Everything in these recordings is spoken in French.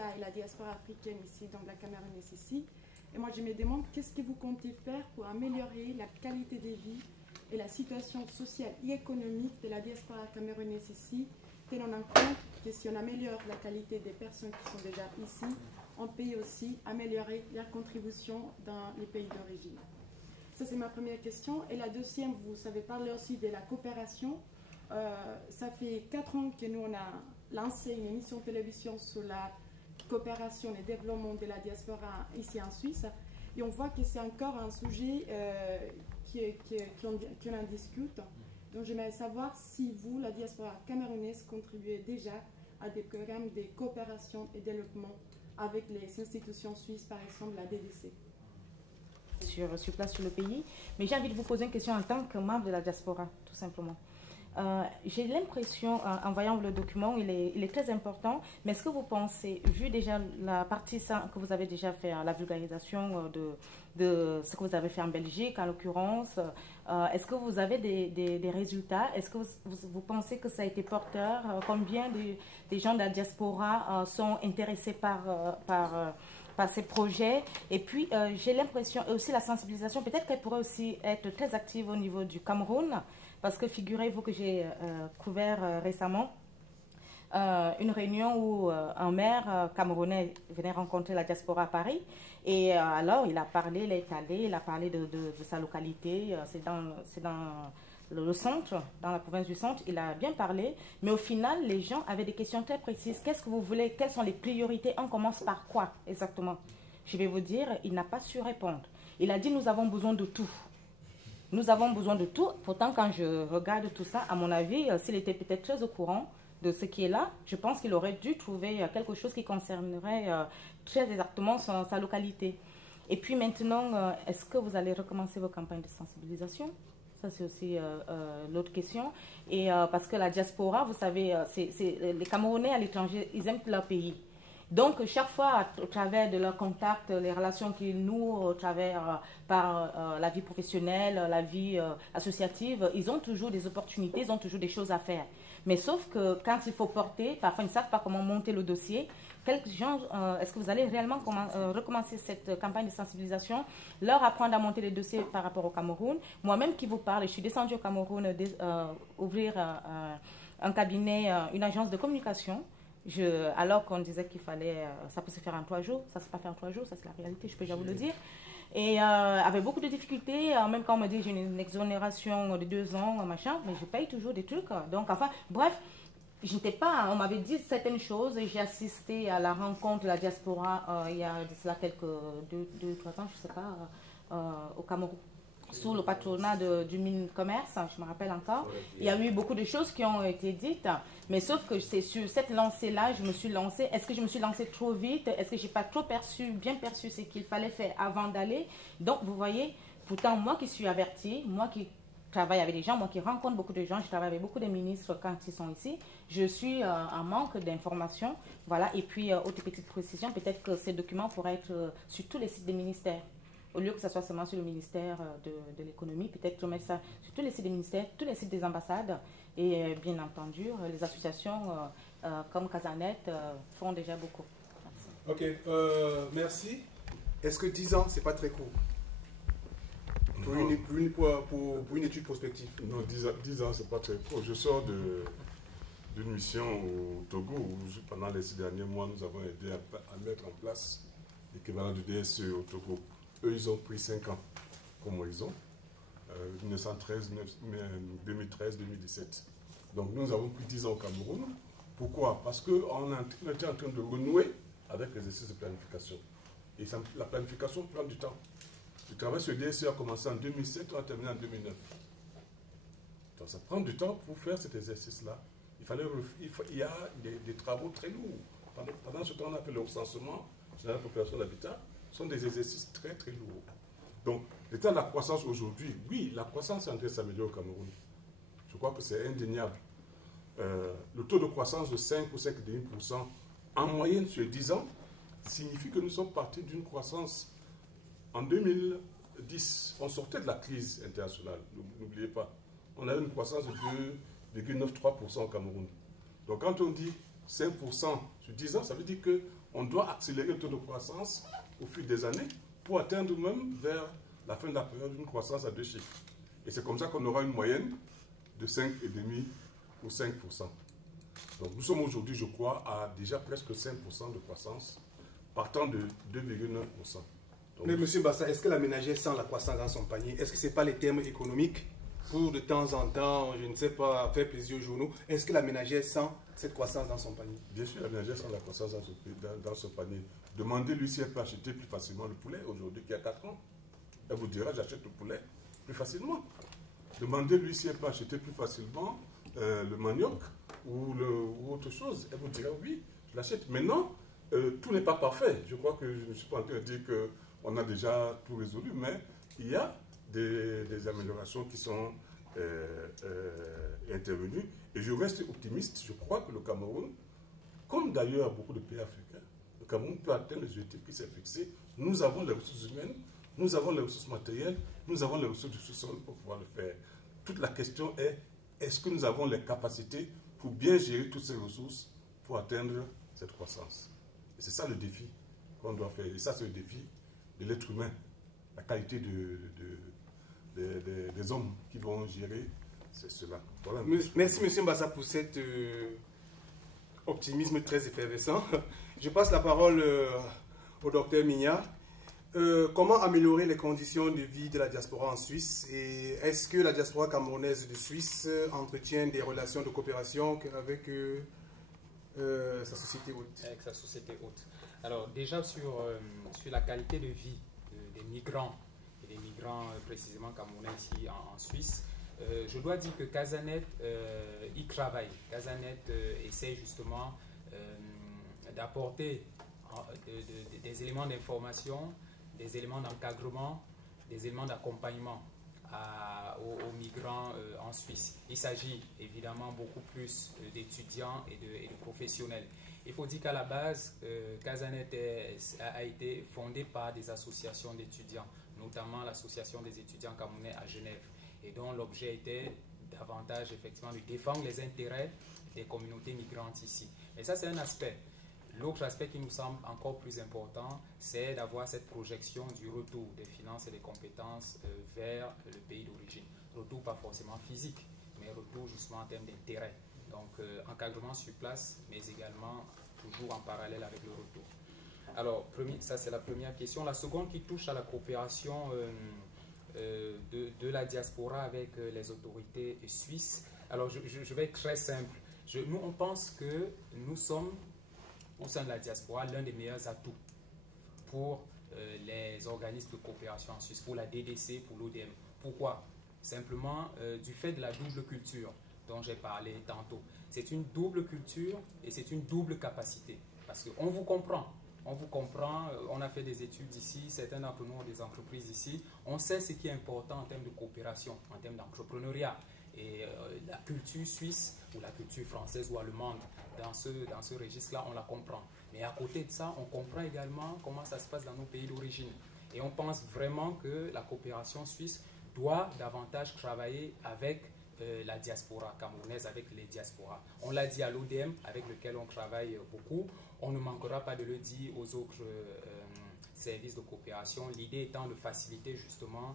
Africa et la diaspora africaine ici, donc la Camerounaise ici. Et moi, je me demande qu'est-ce que vous comptez faire pour améliorer la qualité de vie et la situation sociale et économique de la diaspora camerounaise ici, tenant en compte que si on améliore la qualité des personnes qui sont déjà ici, on peut aussi améliorer leur contribution dans les pays d'origine. Ça, c'est ma première question. Et la deuxième, vous avez parlé aussi de la coopération. Ça fait 4 ans que nous, on a lancé une émission de télévision sur la coopération et développement de la diaspora ici en Suisse. Et on voit que c'est encore un sujet qu'on en discute. Donc, j'aimerais savoir si vous, la diaspora camerounaise, contribuez déjà à des programmes de coopération et développement avec les institutions suisses, par exemple la DDC. Sur place sur le pays, mais j'ai envie de vous poser une question en tant que membre de la diaspora, tout simplement. J'ai l'impression, en voyant le document, il est très important, mais est-ce que vous pensez, vu déjà la partie que vous avez déjà fait, la vulgarisation de ce que vous avez fait en Belgique, en l'occurrence, est-ce que vous avez des résultats? Est-ce que vous pensez que ça a été porteur? Combien des gens de la diaspora sont intéressés par ces projets? Et puis, j'ai l'impression, et aussi la sensibilisation, peut-être qu'elle pourrait aussi être très active au niveau du Cameroun, parce que figurez-vous que j'ai couvert récemment une réunion où un maire camerounais venait rencontrer la diaspora à Paris. Et alors, il a parlé, il est allé, il a parlé de sa localité, c'est dans le centre, dans la province du centre, il a bien parlé, mais au final, les gens avaient des questions très précises. Qu'est-ce que vous voulez? Quelles sont les priorités? On commence par quoi exactement? Je vais vous dire, il n'a pas su répondre. Il a dit, nous avons besoin de tout. Nous avons besoin de tout. Pourtant, quand je regarde tout ça, à mon avis, s'il était peut-être très au courant de ce qui est là, je pense qu'il aurait dû trouver quelque chose qui concernerait très exactement sa localité. Et puis maintenant, est-ce que vous allez recommencer vos campagnes de sensibilisation? Ça, c'est aussi l'autre question. Et parce que la diaspora, vous savez, les Camerounais à l'étranger, ils aiment leur pays. Donc, chaque fois, au travers de leurs contacts, les relations qu'ils nouent, au travers par la vie professionnelle, la vie associative, ils ont toujours des opportunités, ils ont toujours des choses à faire. Mais sauf que quand il faut porter, parfois ils ne savent pas comment monter le dossier. Quel genre, est-ce que vous allez réellement recommencer cette campagne de sensibilisation, leur apprendre à monter les dossiers par rapport au Cameroun? Moi-même qui vous parle, je suis descendue au Cameroun ouvrir un cabinet, une agence de communication. Alors qu'on disait qu'il fallait, ça peut se faire en 3 jours, ça ne se peut pas faire en 3 jours, ça c'est la réalité, je peux déjà vous le dire. Et avec beaucoup de difficultés, même quand on me dit j'ai une exonération de 2 ans, machin, mais je paye toujours des trucs. Donc, enfin, bref, je n'étais pas, on m'avait dit certaines choses, et j'ai assisté à la rencontre de la diaspora il y a de cela quelques 2-3 ans, je ne sais pas, au Cameroun, sous le patronat du ministre du Commerce, je me rappelle encore. Il y a eu beaucoup de choses qui ont été dites, mais sauf que c'est sur cette lancée-là, je me suis lancée. Est-ce que je me suis lancée trop vite? Est-ce que je n'ai pas trop bien perçu ce qu'il fallait faire avant d'aller? Donc, vous voyez, pourtant, moi qui suis avertie, moi qui travaille avec des gens, moi qui rencontre beaucoup de gens, je travaille avec beaucoup de ministres quand ils sont ici, je suis en manque d'informations. Voilà, et puis, autre petite précision, peut-être que ces documents pourraient être sur tous les sites des ministères. Au lieu que ça soit seulement sur le ministère de l'économie, peut-être mettre ça sur tous les sites des ministères, tous les sites des ambassades. Et bien entendu, les associations comme Casanet font déjà beaucoup. Merci. Ok, merci. Est-ce que 10 ans, c'est pas très court pour une étude prospective? Non, 10 ans, c'est pas très court. Je sors d'une mission au Togo où pendant les 6 derniers mois, nous avons aidé à mettre en place l'équivalent du DSE au Togo. Eux, ils ont pris 5 ans comme horizon, 1913, 2013, 2017. Donc nous avons pris 10 ans au Cameroun. Pourquoi? Parce qu'on était en train de renouer avec l'exercice de planification. Et la planification prend du temps. Le travail sur le DSE a commencé en 2007, on a terminé en 2009. Donc ça prend du temps pour faire cet exercice-là. Il y a des travaux très lourds. Pendant ce temps, on a fait le recensement général de la population d'habitat. Ce sont des exercices très très lourds. Donc, l'état de la croissance aujourd'hui, oui, la croissance est en train de s'améliorer au Cameroun. Je crois que c'est indéniable. Le taux de croissance de 5 ou 5,5% en moyenne sur 10 ans signifie que nous sommes partis d'une croissance en 2010. On sortait de la crise internationale, n'oubliez pas. On a eu une croissance de 2,93% au Cameroun. Donc, quand on dit 5% sur 10 ans, ça veut dire qu'on doit accélérer le taux de croissance au fil des années pour atteindre même vers la fin de la période une croissance à 2 chiffres. Et c'est comme ça qu'on aura une moyenne de 5,5 ou 5%. Donc nous sommes aujourd'hui, je crois, à déjà presque 5% de croissance, partant de 2,9%. Mais M. Bassa, est-ce que la ménagère sent la croissance dans son panier? Est-ce que ce n'est pas les termes économiques pour de temps en temps, je ne sais pas, faire plaisir aux journaux? Est-ce que la ménagère sent cette croissance dans son panier? Bien sûr, la ménagère sent la croissance dans son panier. Demandez-lui si elle peut acheter plus facilement le poulet aujourd'hui qu'il y a 4 ans. Elle vous dira, j'achète le poulet plus facilement. Demandez-lui si elle peut acheter plus facilement le manioc ou autre chose. Elle vous dira, oui, je l'achète. Maintenant, tout n'est pas parfait. Je crois que je ne suis pas en train de dire qu'on a déjà tout résolu, mais il y a des améliorations qui sont intervenues. Et je reste optimiste. Je crois que le Cameroun, comme d'ailleurs beaucoup de pays africains, le Cameroun peut atteindre les objectifs qui s'est fixés. Nous avons les ressources humaines, nous avons les ressources matérielles, nous avons les ressources du sous-sol pour pouvoir le faire. Toute la question est, est-ce que nous avons les capacités pour bien gérer toutes ces ressources pour atteindre cette croissance? Et c'est ça le défi qu'on doit faire. Et ça, c'est le défi de l'être humain, la qualité des hommes qui vont gérer, c'est cela. Voilà. Merci M. Mbassa pour cet optimisme très effervescent. Je passe la parole au docteur Migna. Comment améliorer les conditions de vie de la diaspora en Suisse? Et est-ce que la diaspora camerounaise de Suisse entretient des relations de coopération avec sa société hôte? Avec sa société hôte. Alors déjà sur la qualité de vie des migrants, et des migrants précisément camerounais ici en Suisse, je dois dire que Casanet y travaille. Casanet essaie justement d'apporter des éléments d'information, des éléments d'encadrement, des éléments d'accompagnement aux migrants en Suisse. Il s'agit évidemment beaucoup plus d'étudiants et de professionnels. Il faut dire qu'à la base, Casanet a été fondé par des associations d'étudiants, notamment l'association des étudiants camerounais à Genève, et dont l'objet était davantage effectivement de défendre les intérêts des communautés migrantes ici. Et ça, c'est un aspect. L'autre aspect qui nous semble encore plus important, c'est d'avoir cette projection du retour des finances et des compétences vers le pays d'origine. Retour pas forcément physique, mais retour justement en termes d'intérêt. Donc encadrement sur place, mais également toujours en parallèle avec le retour. Alors, ça c'est la première question. La seconde qui touche à la coopération de la diaspora avec les autorités suisses. Alors, je vais être très simple. Nous, on pense que nous sommes, au sein de la diaspora, l'un des meilleurs atouts pour les organismes de coopération en Suisse, pour la DDC, pour l'ODM. Pourquoi? Simplement du fait de la double culture dont j'ai parlé tantôt. C'est une double culture et c'est une double capacité. Parce qu'on vous comprend. On vous comprend, on a fait des études ici, certains d'entre nous ont des entreprises ici. On sait ce qui est important en termes de coopération, en termes d'entrepreneuriat. Et la culture suisse ou la culture française ou allemande, dans ce registre-là, on la comprend. Mais à côté de ça, on comprend également comment ça se passe dans nos pays d'origine. Et on pense vraiment que la coopération suisse doit davantage travailler avec la diaspora camerounaise, avec les diasporas. On l'a dit à l'ODM, avec lequel on travaille beaucoup. On ne manquera pas de le dire aux autres services de coopération. L'idée étant de faciliter justement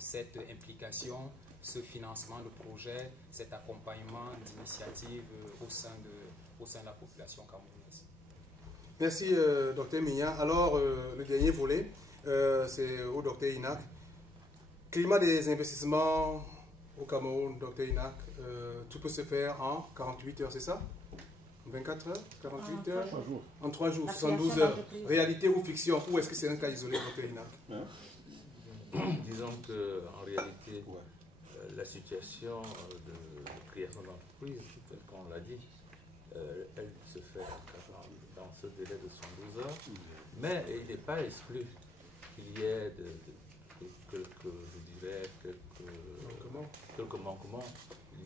cette implication, ce financement de projets, cet accompagnement d'initiatives au sein de la population camerounaise. Merci, Dr Migna. Alors, le dernier volet, c'est au Dr Inac. Climat des investissements au Cameroun, Dr Inac, tout peut se faire en 48 heures, c'est ça? 24 heures, 48 heures, en 3 jours, 72 heures. Réalité ou fiction? Ou est-ce que c'est un cas isolé, Dr Inac? Disons qu'en réalité, la situation de création d'entreprise, tel qu'on l'a dit, elle se fait dans ce délai de 112 heures, mais il n'est pas exclu qu'il y ait quelques manquements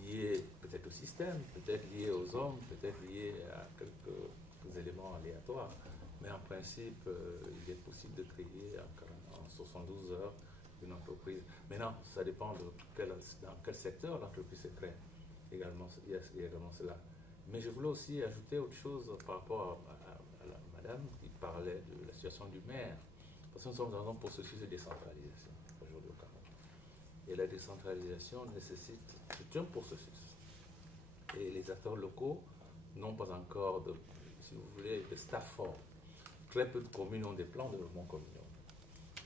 liés peut-être au système, peut-être liés aux hommes, peut-être liés à quelques éléments aléatoires. Mais en principe, il est possible de créer en 72 heures une entreprise. Maintenant, ça dépend dans quel secteur l'entreprise se crée. Il y a également cela. Mais je voulais aussi ajouter autre chose par rapport à la madame qui parlait de la situation du maire. Parce que nous sommes dans un processus de décentralisation aujourd'hui au Cameroun. Et la décentralisation nécessite, c'est un processus. Et les acteurs locaux n'ont pas encore, si vous voulez, de staff fort. Très peu de communes ont des plans de développement communaux.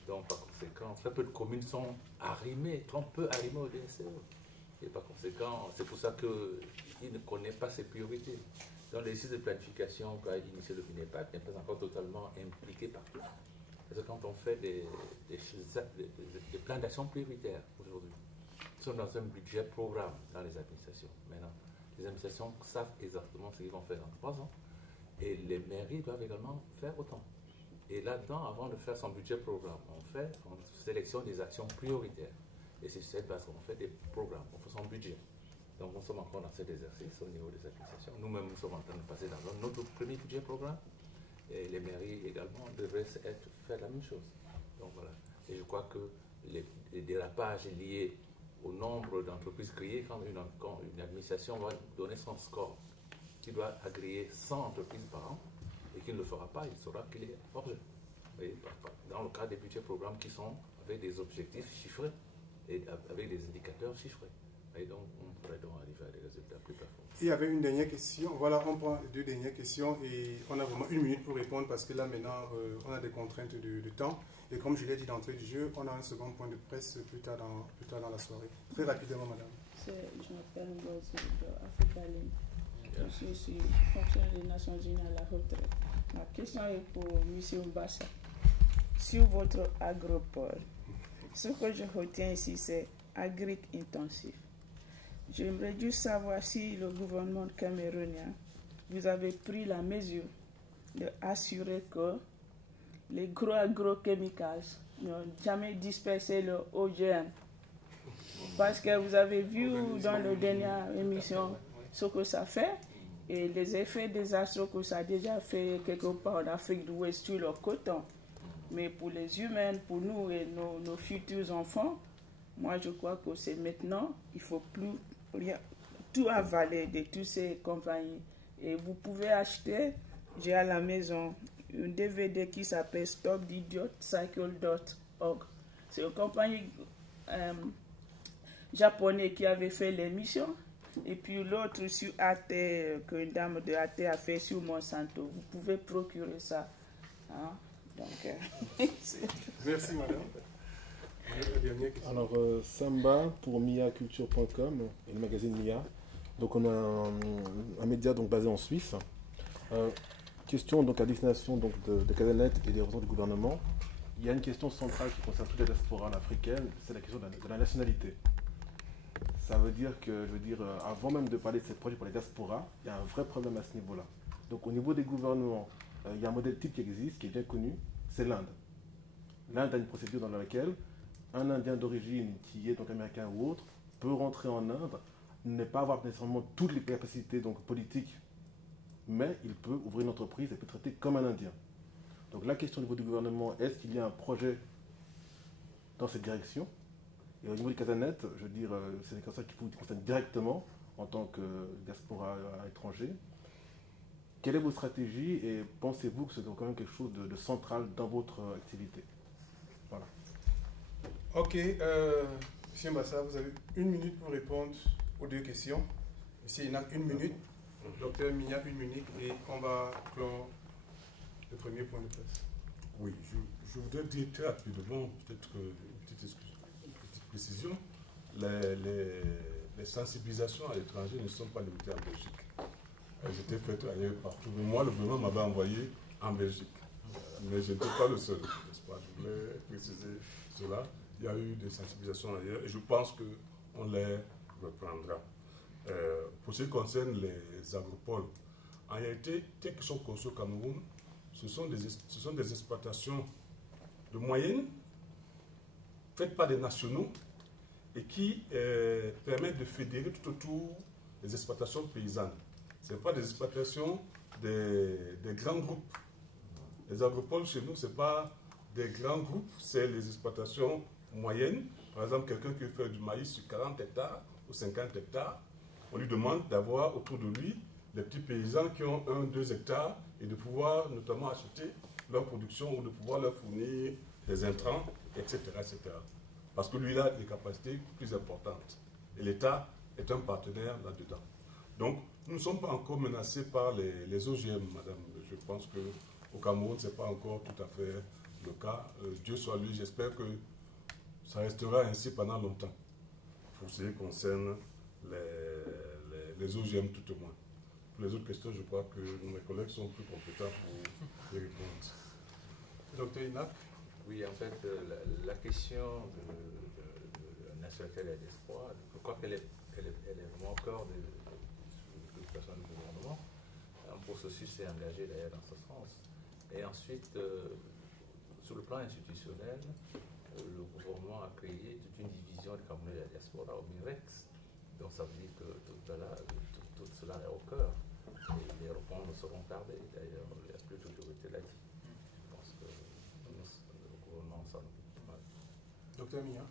Donc, par conséquent, très peu de communes sont arrimées, trop peu arrimées au DSE. Et par conséquent, c'est pour ça qu'il ne connaît pas ses priorités. Donc, l'exercice de planification qu'a initié le FINEPAC n'est pas encore totalement impliqué partout. Parce que quand on fait des plans d'action prioritaires aujourd'hui, nous sommes dans un budget programme dans les administrations. Maintenant, les administrations savent exactement ce qu'ils vont faire dans 3 ans. Et les mairies doivent également faire autant. Et là-dedans, avant de faire son budget programme, on sélectionne des actions prioritaires. Et c'est sur cette base qu'on fait des programmes, on fait son budget. Donc nous sommes encore dans cet exercice au niveau des administrations. Nous-mêmes, nous sommes en train de passer dans notre premier budget programme. Et les mairies également devraient faire la même chose. Donc voilà. Et je crois que les dérapages liés au nombre d'entreprises créées, quand une administration va donner son score, qui doit agréer 100 entreprises par an, et qui ne le fera pas, il saura qu'il est hors jeu. Dans le cadre des budgets programmes qui sont avec des objectifs chiffrés et avec des indicateurs chiffrés. Et donc, on pourrait donc arriver à des résultats plus performants. Il y avait une dernière question. Voilà, on prend 2 dernières questions et on a vraiment 1 minute pour répondre parce que là, maintenant, on a des contraintes de temps. Et comme je l'ai dit d'entrée du jeu, on a un second point de presse plus tard dans la soirée. Très rapidement, madame. Je m'appelle Ngozi de Africa Link. Je suis fonctionnaire des Nations Unies à la retraite. Ma question est pour M. Mbassa. Sur votre agropole, ce que je retiens ici, c'est agrique-intensif. J'aimerais juste savoir si le gouvernement camerounais, vous avez pris la mesure d'assurer que les gros agrochemicals n'ont jamais dispersé le OGM. Parce que vous avez vu dans la dernière émission ce que ça fait et les effets désastreux que ça a déjà fait quelque part en Afrique de l'Ouest sur le coton. Mais pour les humains, pour nous et nos futurs enfants, moi je crois que c'est maintenant, il ne faut plus rien, tout avaler de toutes ces compagnies. Et vous pouvez acheter, j'ai à la maison, un DVD qui s'appelle StopTheIdiotCycle.org. C'est une compagnie japonaise qui avait fait l'émission. Et puis l'autre sur AT, qu'une dame de AT a fait sur Monsanto. Vous pouvez procurer ça. Hein? Donc, merci, madame. Alors, Samba pour miaculture.com et le magazine Mia. Donc, on a un média donc, basé en Suisse. Question donc, à destination donc, de Casanet et des représentants du gouvernement. Il y a une question centrale qui concerne toute la diaspora africaine, c'est la question de la nationalité. Ça veut dire que, avant même de parler de ce projet pour les diasporas, il y a un vrai problème à ce niveau-là. Donc, au niveau des gouvernements, il y a un modèle type qui existe, qui est bien connu, c'est l'Inde. L'Inde a une procédure dans laquelle un Indien d'origine, qui est donc américain ou autre, peut rentrer en Inde, ne pas avoir nécessairement toutes les capacités donc, politiques, mais il peut ouvrir une entreprise et peut traiter comme un Indien. Donc la question au niveau du gouvernement, est-ce qu'il y a un projet dans cette direction? Et au niveau du Casanet, je veux dire, c'est des questions qui vous concernent directement en tant que diaspora à l'étranger. Quelle est votre stratégie et pensez-vous que c'est quand même quelque chose de central dans votre activité? Voilà. Ok, M. Mbassa, vous avez 1 minute pour répondre aux 2 questions. Monsieur Inac, 1 minute. Docteur Mia, 1 minute. Et on va clore le premier point de presse. Oui, je voudrais dire très rapidement, peut-être une petite précision. Les sensibilisations à l'étranger ne sont pas limitées en Belgique. Elles étaient faites ailleurs partout. Mais moi, le gouvernement m'avait envoyé en Belgique. Mais je n'étais pas le seul, n'est-ce pas? Je voulais préciser cela. Il y a eu des sensibilisations ailleurs et je pense qu'on les reprendra. Pour ce qui concerne les agropoles, en réalité, telles qu'ils sont conçus au Cameroun, ce sont des exploitations de moyenne faites par des nationaux et qui permettent de fédérer tout autour des exploitations paysannes. Ce n'est pas des exploitations des grands groupes. Les agropoles chez nous, ce n'est pas des grands groupes, c'est les exploitations moyennes. Par exemple, quelqu'un qui fait du maïs sur 40 hectares ou 50 hectares, on lui demande d'avoir autour de lui les petits paysans qui ont 1-2 hectares et de pouvoir notamment acheter leur production ou de pouvoir leur fournir des intrants, etc., etc. Parce que lui, il a des capacités plus importantes. Et l'État est un partenaire là-dedans. Donc, nous ne sommes pas encore menacés par les OGM, madame. Je pense qu'au Cameroun, ce n'est pas encore tout à fait le cas. Dieu soit lui, j'espère que ça restera ainsi pendant longtemps. Pour ce qui concerne les OGM tout au moins. Pour les autres questions, je crois que mes collègues sont plus compétents pour y répondre. Docteur Inac? Oui, en fait, la question de la nationalité et la diaspora, je crois qu'elle est vraiment au cœur de l'occupation du gouvernement. Un processus s'est engagé d'ailleurs dans ce sens. Et ensuite, sur le plan institutionnel, le gouvernement a créé toute une division du Cameroun et de la diaspora au MIREX. Donc ça veut dire que tout cela est au cœur. Et les réponses ne seront tardées. D'ailleurs, il n'y a plus d'autorité là-dessus. Je pense que le gouvernement s'en occupe pas mal. Docteur Mia?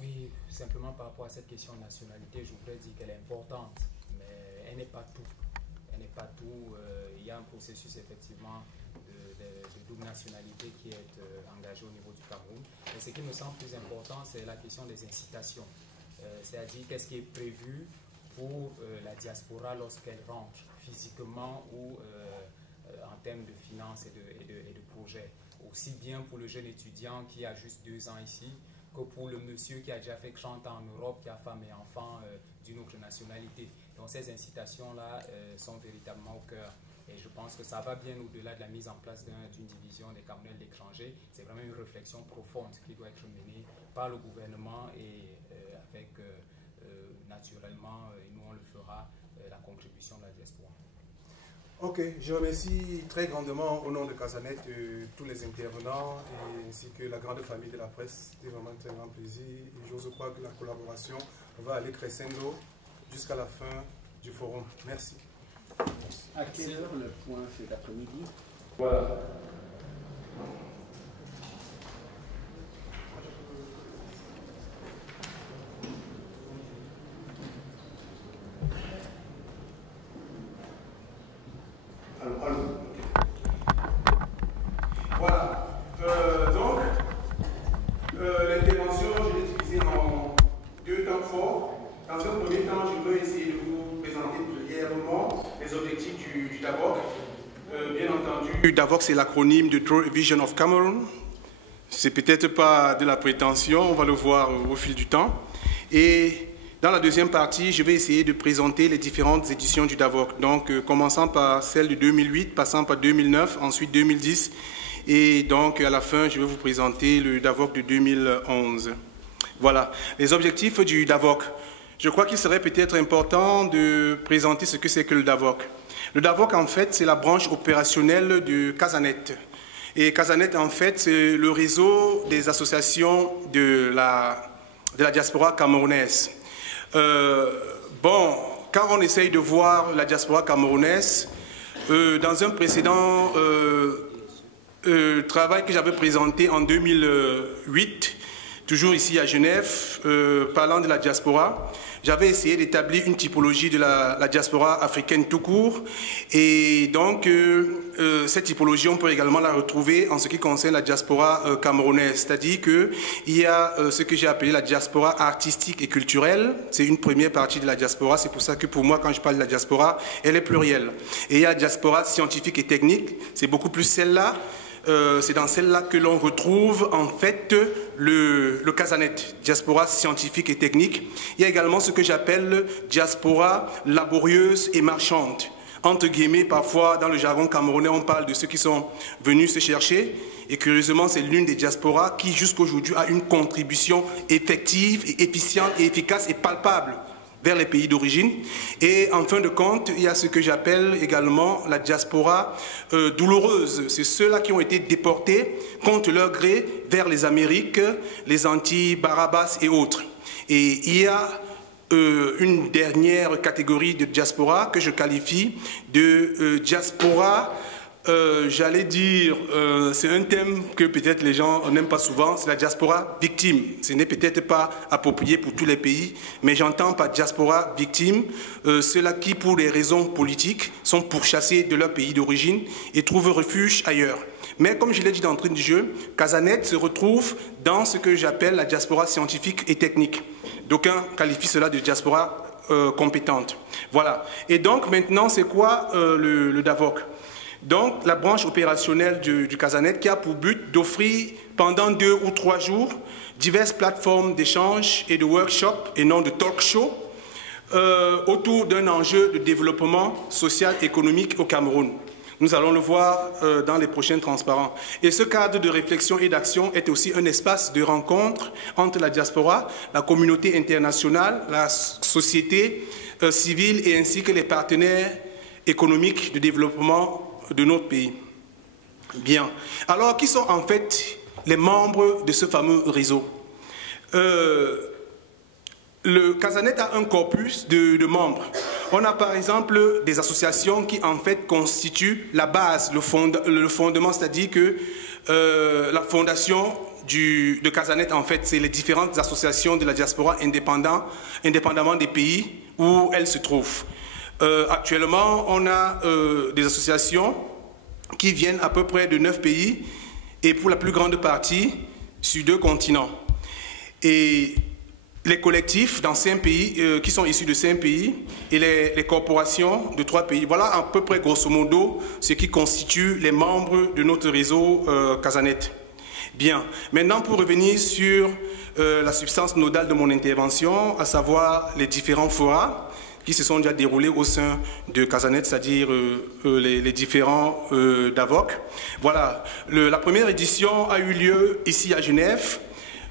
Oui, simplement par rapport à cette question de nationalité, je voudrais dire qu'elle est importante, mais elle n'est pas tout. Elle n'est pas tout. Il y a un processus effectivement de double nationalité qui est engagé au niveau du Cameroun. Et ce qui me semble plus important, c'est la question des incitations. C'est-à-dire qu'est-ce qui est prévu pour la diaspora lorsqu'elle rentre physiquement ou en termes de finances et de projets. Aussi bien pour le jeune étudiant qui a juste 2 ans ici, que pour le monsieur qui a déjà fait 30 ans en Europe, qui a femme et enfants d'une autre nationalité. Donc ces incitations-là sont véritablement au cœur. Et je pense que ça va bien au-delà de la mise en place d'une division des Camerounais de l'étranger. C'est vraiment une réflexion profonde qui doit être menée par le gouvernement et avec naturellement, et nous on le fera, la contribution de la diaspora. Ok, je remercie très grandement au nom de Casanet tous les intervenants ainsi que la grande famille de la presse. C'était vraiment un très grand plaisir et j'ose croire que la collaboration va aller crescendo jusqu'à la fin du forum. Merci. À quelle heure le point cet après-midi? Voilà. Voilà. Donc, l'intervention, je l'ai divisée en 2 temps forts. Dans un premier temps, je veux essayer de vous présenter brièvement les objectifs du DAVOC. Bien entendu, DAVOC, c'est l'acronyme de Draw a Vision of Cameroon. C'est peut-être pas de la prétention, on va le voir au fil du temps. Et dans la deuxième partie, je vais essayer de présenter les différentes éditions du DAVOC. Donc, commençant par celle de 2008, passant par 2009, ensuite 2010. Et donc, à la fin, je vais vous présenter le DAVOC de 2011. Voilà, les objectifs du DAVOC. Je crois qu'il serait peut-être important de présenter ce que c'est que le DAVOC. Le DAVOC, en fait, c'est la branche opérationnelle de Casanet. Et Casanet, en fait, c'est le réseau des associations de la diaspora camerounaise. Bon, quand on essaye de voir la diaspora camerounaise, dans un précédent travail que j'avais présenté en 2008, toujours ici à Genève, parlant de la diaspora, j'avais essayé d'établir une typologie de la diaspora africaine tout court. Et donc, cette typologie, on peut également la retrouver en ce qui concerne la diaspora camerounaise. C'est-à-dire qu'il y a ce que j'ai appelé la diaspora artistique et culturelle. C'est une première partie de la diaspora. C'est pour ça que pour moi, quand je parle de la diaspora, elle est plurielle. Et il y a la diaspora scientifique et technique. C'est beaucoup plus celle-là. C'est dans celle-là que l'on retrouve en fait le Casanet, diaspora scientifique et technique. Il y a également ce que j'appelle diaspora laborieuse et marchande. Entre guillemets, parfois dans le jargon camerounais, on parle de ceux qui sont venus se chercher. Et curieusement, c'est l'une des diasporas qui jusqu'à aujourd'hui a une contribution effective, et efficiente, et efficace et palpable vers les pays d'origine. Et en fin de compte, il y a ce que j'appelle également la diaspora douloureuse. C'est ceux-là qui ont été déportés contre leur gré vers les Amériques, les Antilles, Barabas et autres. Et il y a une dernière catégorie de diaspora que je qualifie de diaspora j'allais dire, c'est un thème que peut-être les gens n'aiment pas souvent, c'est la diaspora victime. Ce n'est peut-être pas approprié pour tous les pays, mais j'entends par diaspora victime ceux-là qui, pour des raisons politiques, sont pourchassés de leur pays d'origine et trouvent refuge ailleurs. Mais comme je l'ai dit d'entrée du jeu, Casanet se retrouve dans ce que j'appelle la diaspora scientifique et technique. D'aucuns qualifient cela de diaspora compétente. Voilà. Et donc maintenant, c'est quoi le DAVOC? Donc la branche opérationnelle du Casanet qui a pour but d'offrir pendant 2 ou 3 jours diverses plateformes d'échange et de workshops et non de talk-show autour d'un enjeu de développement social et économique au Cameroun. Nous allons le voir dans les prochains transparents. Et ce cadre de réflexion et d'action est aussi un espace de rencontre entre la diaspora, la communauté internationale, la société civile et ainsi que les partenaires économiques de développement de notre pays. Bien. Alors, qui sont en fait les membres de ce fameux réseau? Le Casanet a un corpus de membres. On a par exemple des associations qui en fait constituent la base, le fondement, c'est-à-dire que la fondation de Casanet en fait, c'est les différentes associations de la diaspora indépendamment des pays où elles se trouvent. Actuellement, on a des associations qui viennent à peu près de 9 pays et pour la plus grande partie sur 2 continents. Et les collectifs dans 5 pays, qui sont issus de 5 pays, et les corporations de 3 pays. Voilà à peu près grosso modo ce qui constitue les membres de notre réseau Casanet. Bien, maintenant pour revenir sur la substance nodale de mon intervention, à savoir les différents forats qui se sont déjà déroulés au sein de Casanet, c'est-à-dire les différents DAVOC. Voilà, la première édition a eu lieu ici à Genève,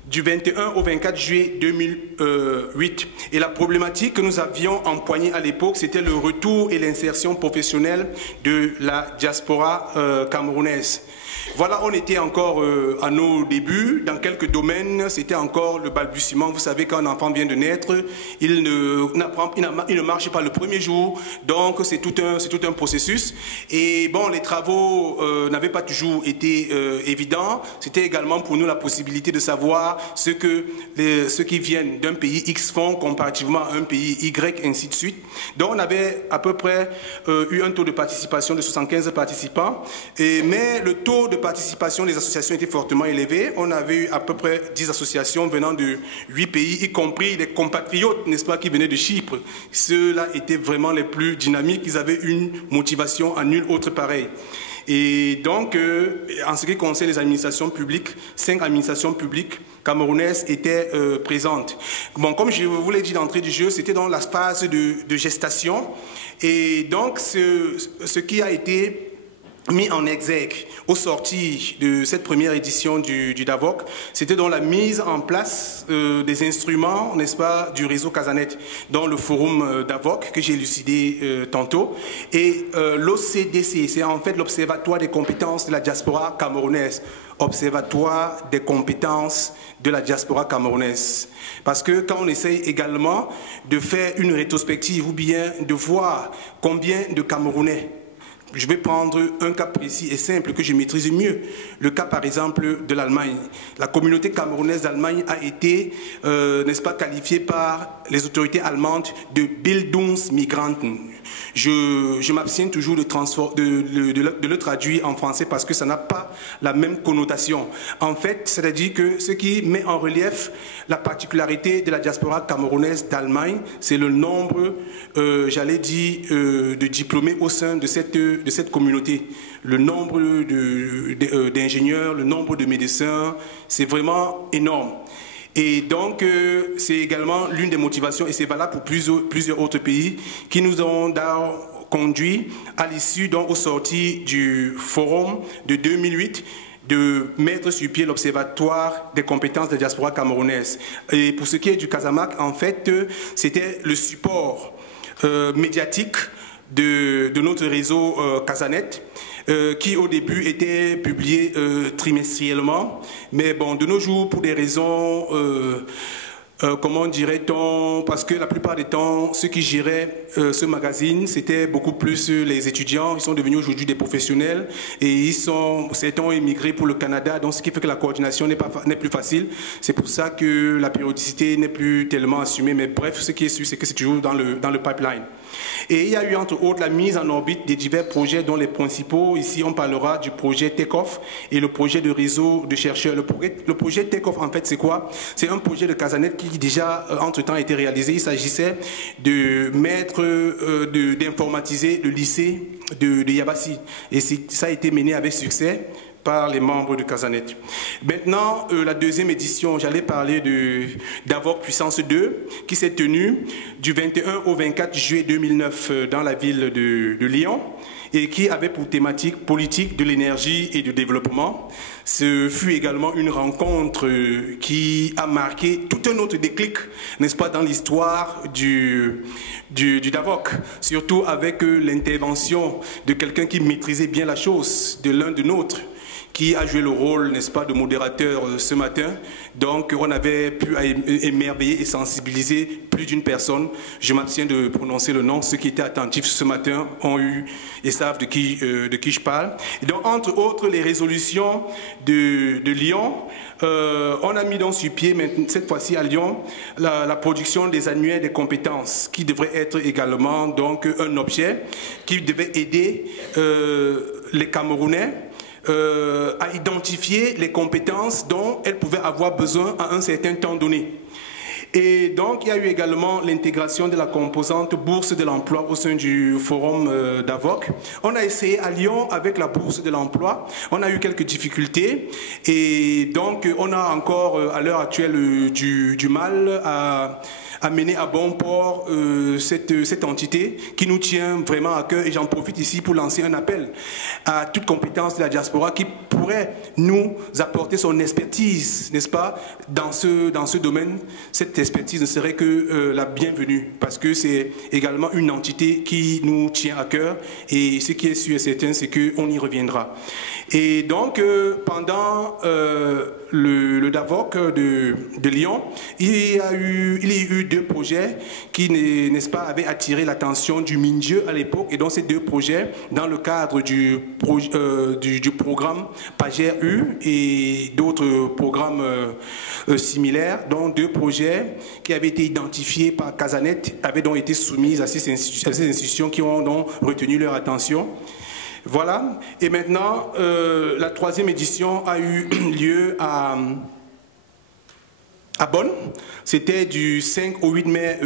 du 21 au 24 juillet 2008. Et la problématique que nous avions empoignée à l'époque, c'était le retour et l'insertion professionnelle de la diaspora camerounaise. Voilà, on était encore à nos débuts. Dans quelques domaines, c'était encore le balbutiement. Vous savez, quand un enfant vient de naître, il ne marche pas le premier jour. Donc, c'est tout un processus. Et bon, les travaux n'avaient pas toujours été évidents. C'était également pour nous la possibilité de savoir ce que ceux qui viennent d'un pays X font comparativement à un pays Y, ainsi de suite. Donc, on avait à peu près eu un taux de participation de 75 participants. Mais le taux de participation des associations était fortement élevé. On avait eu à peu près 10 associations venant de 8 pays, y compris les compatriotes, n'est-ce pas, qui venaient de Chypre. Ceux-là étaient vraiment les plus dynamiques. Ils avaient une motivation à nul autre pareil. Et donc, en ce qui concerne les administrations publiques, 5 administrations publiques camerounaises étaient présentes. Bon, comme je vous l'ai dit d'entrée du jeu, c'était dans la phase de gestation. Et donc, ce qui a été mis en exergue au sorti de cette première édition du DAVOC, c'était dans la mise en place des instruments, n'est-ce pas, du réseau Casanet, dans le forum DAVOC que j'ai élucidé tantôt, et l'OCDC, c'est en fait l'Observatoire des compétences de la diaspora camerounaise, Observatoire des compétences de la diaspora camerounaise. Parce que quand on essaye également de faire une rétrospective ou bien de voir combien de Camerounais, je vais prendre un cas précis et simple que je maîtrise mieux. Le cas, par exemple, de l'Allemagne. La communauté camerounaise d'Allemagne a été, n'est-ce pas, qualifiée par les autorités allemandes de Bildungsmigranten. Je m'abstiens toujours de le traduire en français parce que ça n'a pas la même connotation. En fait, c'est-à-dire que ce qui met en relief la particularité de la diaspora camerounaise d'Allemagne, c'est le nombre, j'allais dire, de diplômés au sein de cette communauté. Le nombre d'ingénieurs, le nombre de médecins, c'est vraiment énorme. Et donc, c'est également l'une des motivations, et c'est valable pour plusieurs autres pays, qui nous ont conduit à l'issue, donc, au sorti du forum de 2008, de mettre sur pied l'Observatoire des compétences de la diaspora camerounaise. Et pour ce qui est du Casamec, en fait, c'était le support médiatique de notre réseau Casanet, qui au début était publié trimestriellement, mais bon, de nos jours, pour des raisons comment dirait-on, parce que la plupart des temps, ceux qui géraient ce magazine, c'était beaucoup plus les étudiants. Ils sont devenus aujourd'hui des professionnels et certains ont émigré pour le Canada, donc ce qui fait que la coordination n'est plus facile. C'est pour ça que la périodicité n'est plus tellement assumée. Mais bref, ce qui est sûr, c'est que c'est toujours dans le pipeline. Et il y a eu entre autres la mise en orbite des divers projets dont les principaux, ici on parlera du projet Take-Off et le projet de réseau de chercheurs. Le projet Take-Off en fait c'est quoi? C'est un projet de Casanet qui déjà entre-temps a été réalisé. Il s'agissait de d'informatiser le lycée de Yabassi et ça a été mené avec succès par les membres de Casanet. Maintenant, la deuxième édition, j'allais parler d'Avoc Puissance 2, qui s'est tenue du 21 au 24 juillet 2009 dans la ville de Lyon et qui avait pour thématique politique de l'énergie et du développement. Ce fut également une rencontre qui a marqué tout un autre déclic, n'est-ce pas, dans l'histoire du DAVOC, surtout avec l'intervention de quelqu'un qui maîtrisait bien la chose, de l'un de nôtres, qui a joué le rôle, n'est-ce pas, de modérateur ce matin. Donc, on avait pu émerveiller et sensibiliser plus d'une personne. Je m'abstiens de prononcer le nom. Ceux qui étaient attentifs ce matin ont eu et savent de qui je parle. Et donc, entre autres, les résolutions de Lyon, on a mis donc sur pied, cette fois-ci à Lyon, la production des annuaires des compétences, qui devrait être également donc un objet qui devait aider les Camerounais à identifier les compétences dont elles pouvaient avoir besoin à un certain temps donné. Et donc, il y a eu également l'intégration de la composante bourse de l'emploi au sein du forum d'Avoc. On a essayé à Lyon avec la bourse de l'emploi. On a eu quelques difficultés. Et donc, on a encore à l'heure actuelle du mal à mener à bon port cette entité qui nous tient vraiment à cœur. Et j'en profite ici pour lancer un appel à toute compétence de la diaspora qui pourrait nous apporter son expertise, n'est-ce pas, dans ce domaine. Cette expertise ne serait que la bienvenue parce que c'est également une entité qui nous tient à cœur et ce qui est sûr et certain, c'est qu'on y reviendra. Et donc, pendant le DAVOC de Lyon, il y a eu deux projets qui, n'est-ce pas, avaient attiré l'attention du MINJE à l'époque. Et donc, ces deux projets, dans le cadre du programme PAGER-U et d'autres programmes similaires, dont deux projets qui avaient été identifiés par Casanet avaient donc été soumis à ces institutions qui ont donc retenu leur attention. Voilà. Et maintenant, la troisième édition a eu lieu à Bonn. C'était du 5 au 8 mai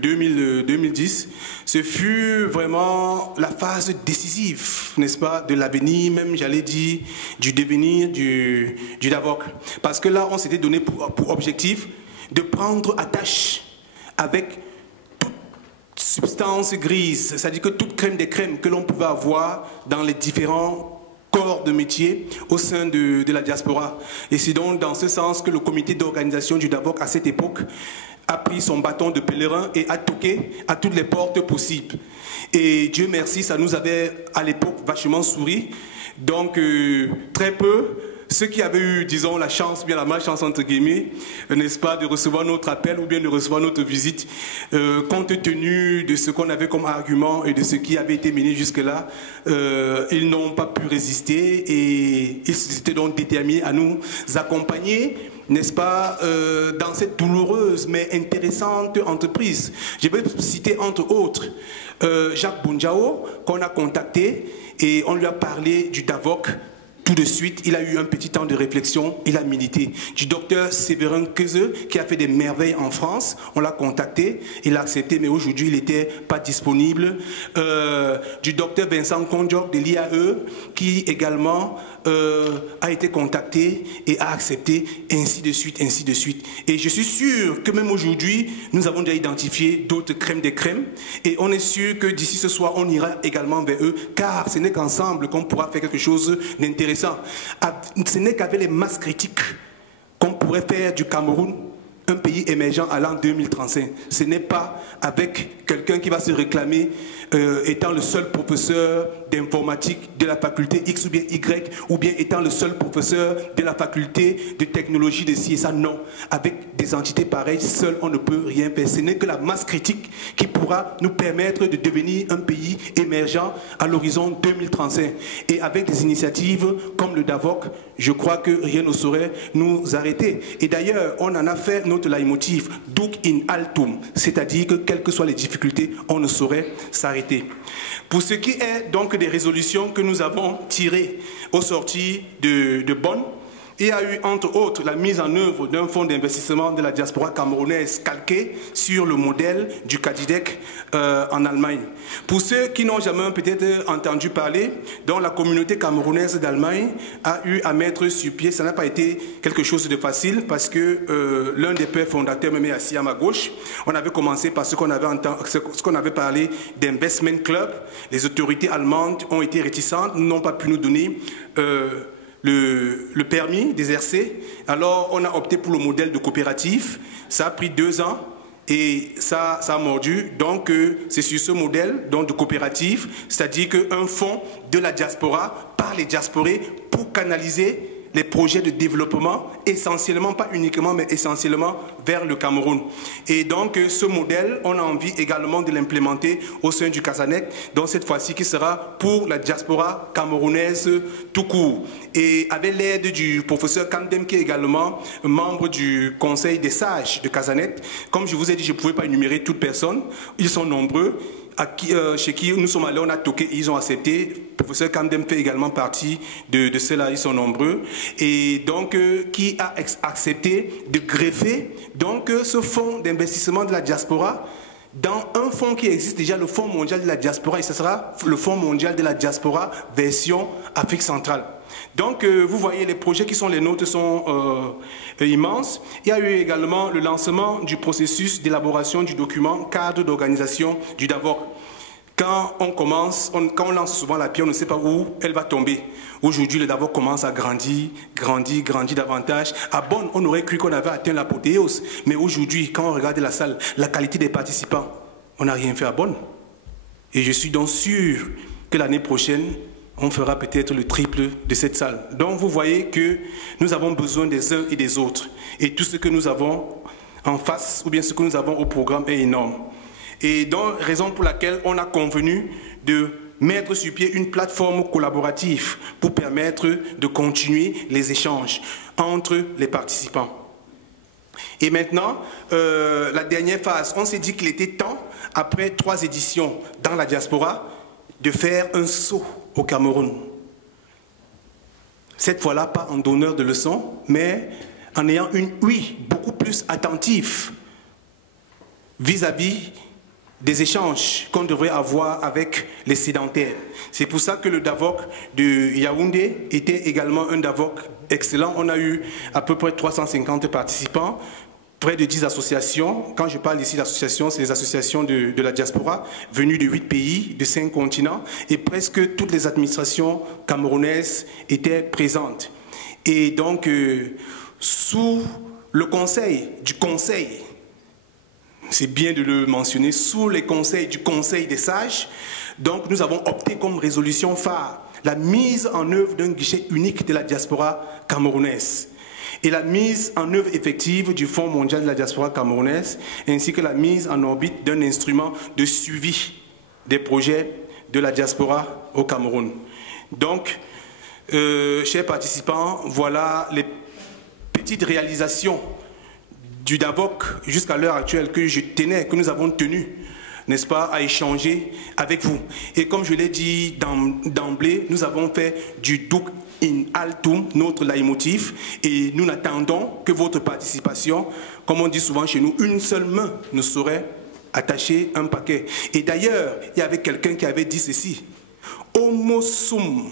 2010. Ce fut vraiment la phase décisive, n'est-ce pas, de l'avenir, même j'allais dire du devenir du DAVOC. Parce que là, on s'était donné pour objectif de prendre attache avec substance grise, c'est-à-dire que toute crème des crèmes que l'on pouvait avoir dans les différents corps de métier au sein de la diaspora. Et c'est donc dans ce sens que le comité d'organisation du DAVOC à cette époque a pris son bâton de pèlerin et a toqué à toutes les portes possibles. Et Dieu merci, ça nous avait à l'époque vachement souri. Donc très peu, ceux qui avaient eu, disons, la chance, bien la malchance entre guillemets, n'est-ce pas, de recevoir notre appel ou bien de recevoir notre visite, compte tenu de ce qu'on avait comme argument et de ce qui avait été mené jusque-là, ils n'ont pas pu résister et ils étaient donc déterminés à nous accompagner, n'est-ce pas, dans cette douloureuse mais intéressante entreprise. Je vais citer entre autres Jacques Bounjao, qu'on a contacté et on lui a parlé du DAVOC. Tout de suite, il a eu un petit temps de réflexion, il a milité. Du docteur Séverin Quezeux, qui a fait des merveilles en France, on l'a contacté, il a accepté, mais aujourd'hui, il n'était pas disponible. Du docteur Vincent Kondjok de l'IAE, qui également a été contacté et a accepté, ainsi de suite, ainsi de suite. Et je suis sûr que même aujourd'hui, nous avons déjà identifié d'autres crèmes des crèmes, et on est sûr que d'ici ce soir, on ira également vers eux, car ce n'est qu'ensemble qu'on pourra faire quelque chose d'intéressant. Ce n'est qu'avec les masses critiques qu'on pourrait faire du Cameroun un pays émergent à l'an 2035. Ce n'est pas avec quelqu'un qui va se réclamer étant le seul professeur d'informatique de la faculté X ou bien Y, ou bien étant le seul professeur de la faculté de technologie de ci et ça. Non, avec des entités pareilles, seul on ne peut rien faire. Ce n'est que la masse critique qui pourra nous permettre de devenir un pays émergent à l'horizon 2035. Et avec des initiatives comme le DAVOC, je crois que rien ne saurait nous arrêter. Et d'ailleurs, on en a fait notre leitmotiv, Duc in altum, c'est-à-dire que quelles que soient les difficultés, on ne saurait s'arrêter. Pour ce qui est donc des résolutions que nous avons tirées au sorti de Bonn, il y a eu entre autres la mise en œuvre d'un fonds d'investissement de la diaspora camerounaise calqué sur le modèle du CADIDEC en Allemagne. Pour ceux qui n'ont jamais peut-être entendu parler, dont la communauté camerounaise d'Allemagne a eu à mettre sur pied, ça n'a pas été quelque chose de facile parce que l'un des pères fondateurs me met assis à ma gauche. On avait commencé par ce qu'on avait parlé d'Investment Club. Les autorités allemandes ont été réticentes, n'ont pas pu nous donner le permis d'exercer. Alors on a opté pour le modèle de coopérative. Ça a pris 2 ans et ça a mordu. Donc c'est sur ce modèle donc, de coopérative, c'est-à-dire qu'un fonds de la diaspora par les diasporés pour canaliser les projets de développement, essentiellement, pas uniquement, mais essentiellement vers le Cameroun. Et donc, ce modèle, on a envie également de l'implémenter au sein du Casanec, donc cette fois-ci qui sera pour la diaspora camerounaise tout court. Et avec l'aide du professeur Kandem, qui est également membre du Conseil des sages de Casanec, comme je vous ai dit, je ne pouvais pas énumérer toutes personnes, ils sont nombreux. Chez qui nous sommes allés, on a toqué, ils ont accepté. Le professeur Kandem fait également partie de ceux-là, ils sont nombreux. Et donc, qui a accepté de greffer donc, ce fonds d'investissement de la diaspora dans un fonds qui existe déjà, le Fonds mondial de la diaspora, et ce sera le Fonds mondial de la diaspora version Afrique centrale. Donc, vous voyez, les projets qui sont les nôtres sont immenses. Il y a eu également le lancement du processus d'élaboration du document cadre d'organisation du DAVOC. Quand on lance souvent la pierre, on ne sait pas où elle va tomber. Aujourd'hui, le DAVOC commence à grandir davantage. À Bonn, on aurait cru qu'on avait atteint l'apothéose. Mais aujourd'hui, quand on regarde la salle, la qualité des participants, on n'a rien fait à Bonn. Et je suis donc sûr que l'année prochaine, on fera peut-être le triple de cette salle. Donc vous voyez que nous avons besoin des uns et des autres. Et tout ce que nous avons en face, ou bien ce que nous avons au programme est énorme. Et donc, raison pour laquelle on a convenu de mettre sur pied une plateforme collaborative pour permettre de continuer les échanges entre les participants. Et maintenant, la dernière phase, on s'est dit qu'il était temps, après 3 éditions dans la diaspora, de faire un saut au Cameroun. Cette fois-là, pas en donneur de leçons, mais en ayant une ouïe beaucoup plus attentive vis-à-vis des échanges qu'on devrait avoir avec les sédentaires. C'est pour ça que le DAVOC de Yaoundé était également un DAVOC excellent. On a eu à peu près 350 participants, près de 10 associations. Quand je parle ici d'associations, c'est les associations de la diaspora, venues de 8 pays, de 5 continents, et presque toutes les administrations camerounaises étaient présentes. Et donc, sous le conseil du conseil, c'est bien de le mentionner, sous les conseils du Conseil des sages, donc nous avons opté comme résolution phare la mise en œuvre d'un guichet unique de la diaspora camerounaise et la mise en œuvre effective du Fonds mondial de la diaspora camerounaise, ainsi que la mise en orbite d'un instrument de suivi des projets de la diaspora au Cameroun. Donc, chers participants, voilà les petites réalisations du DAVOC jusqu'à l'heure actuelle que nous avons tenu, n'est-ce pas, à échanger avec vous. Et comme je l'ai dit d'emblée, nous avons fait du Duc in altum notre leitmotiv et nous n'attendons que votre participation. Comme on dit souvent chez nous, une seule main ne saurait attacher un paquet. Et d'ailleurs, il y avait quelqu'un qui avait dit ceci: Homo sum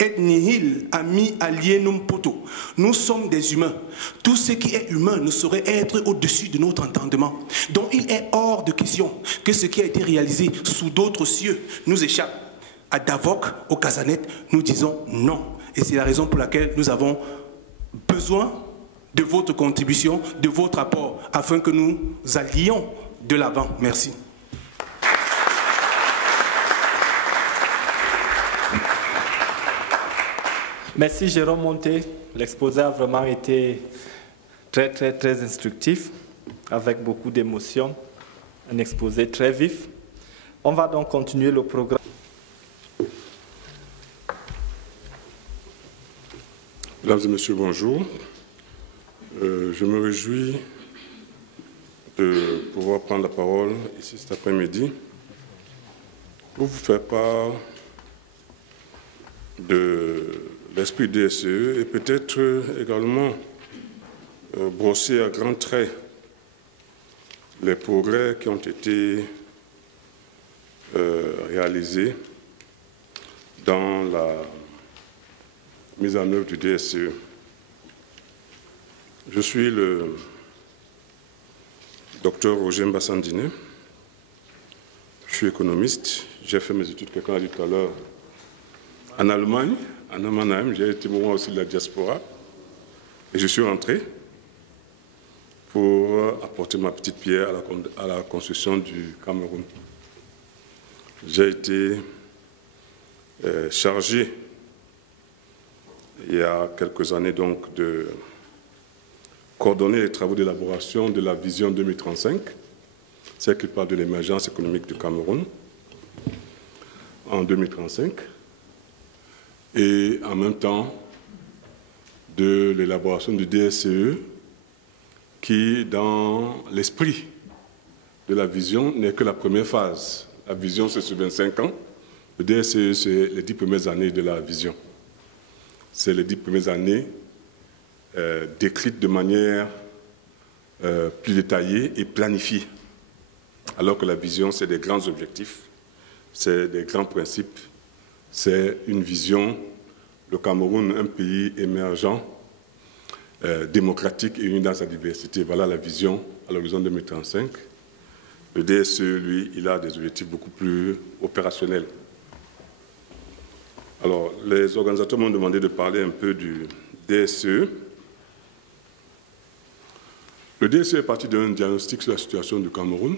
et nihil ami alienum poto. Nous sommes des humains. Tout ce qui est humain ne saurait être au-dessus de notre entendement. Donc il est hors de question que ce qui a été réalisé sous d'autres cieux nous échappe. À DAVOC, au Casanet, nous disons non. Et c'est la raison pour laquelle nous avons besoin de votre contribution, de votre apport, afin que nous allions de l'avant. Merci. Merci Jérôme Monté. L'exposé a vraiment été très instructif, avec beaucoup d'émotion, un exposé très vif. On va donc continuer le programme. Mesdames et messieurs, bonjour. Je me réjouis de pouvoir prendre la parole ici cet après-midi pour vous faire part de l'esprit DSE et peut-être également brosser à grands traits les progrès qui ont été réalisés dans la mise en œuvre du DSE. Je suis le docteur Roger Mbassandine. Je suis économiste. J'ai fait mes études, quelqu'un a dit tout à l'heure, en Allemagne, en Mannheim. J'ai été moi aussi de la diaspora. Et je suis rentré pour apporter ma petite pierre à la construction du Cameroun. J'ai été chargé il y a quelques années donc de coordonner les travaux d'élaboration de la vision 2035, celle qui parle de l'émergence économique du Cameroun en 2035, et en même temps de l'élaboration du DSE qui, dans l'esprit de la vision, n'est que la première phase. La vision, c'est sur 25 ans. Le DSE, c'est les 10 premières années de la vision. C'est les 10 premières années décrites de manière plus détaillée et planifiée. Alors que la vision, c'est des grands objectifs, c'est des grands principes, c'est une vision. Le Cameroun, un pays émergent, démocratique et uni dans sa diversité. Voilà la vision à l'horizon 2035. Le DSE, lui, il a des objectifs beaucoup plus opérationnels. Alors, les organisateurs m'ont demandé de parler un peu du DSE. Le DSE est parti d'un diagnostic sur la situation du Cameroun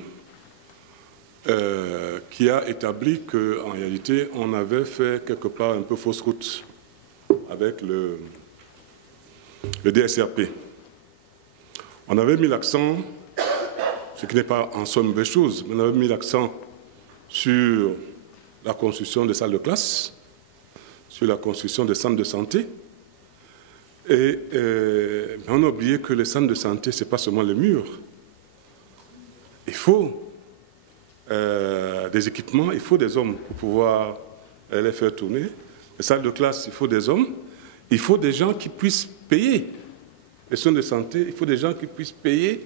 qui a établi qu'en réalité, on avait fait quelque part un peu fausse route avec le DSRP. On avait mis l'accent, ce qui n'est pas en soi une mauvaise chose, mais on avait mis l'accent sur la construction des salles de classe, sur la construction des centres de santé. Et on a oublié que les centres de santé, ce n'est pas seulement les murs. Il faut des équipements, il faut des hommes pour pouvoir les faire tourner. Les salles de classe, il faut des hommes. Il faut des gens qui puissent payer les soins de santé. Il faut des gens qui puissent payer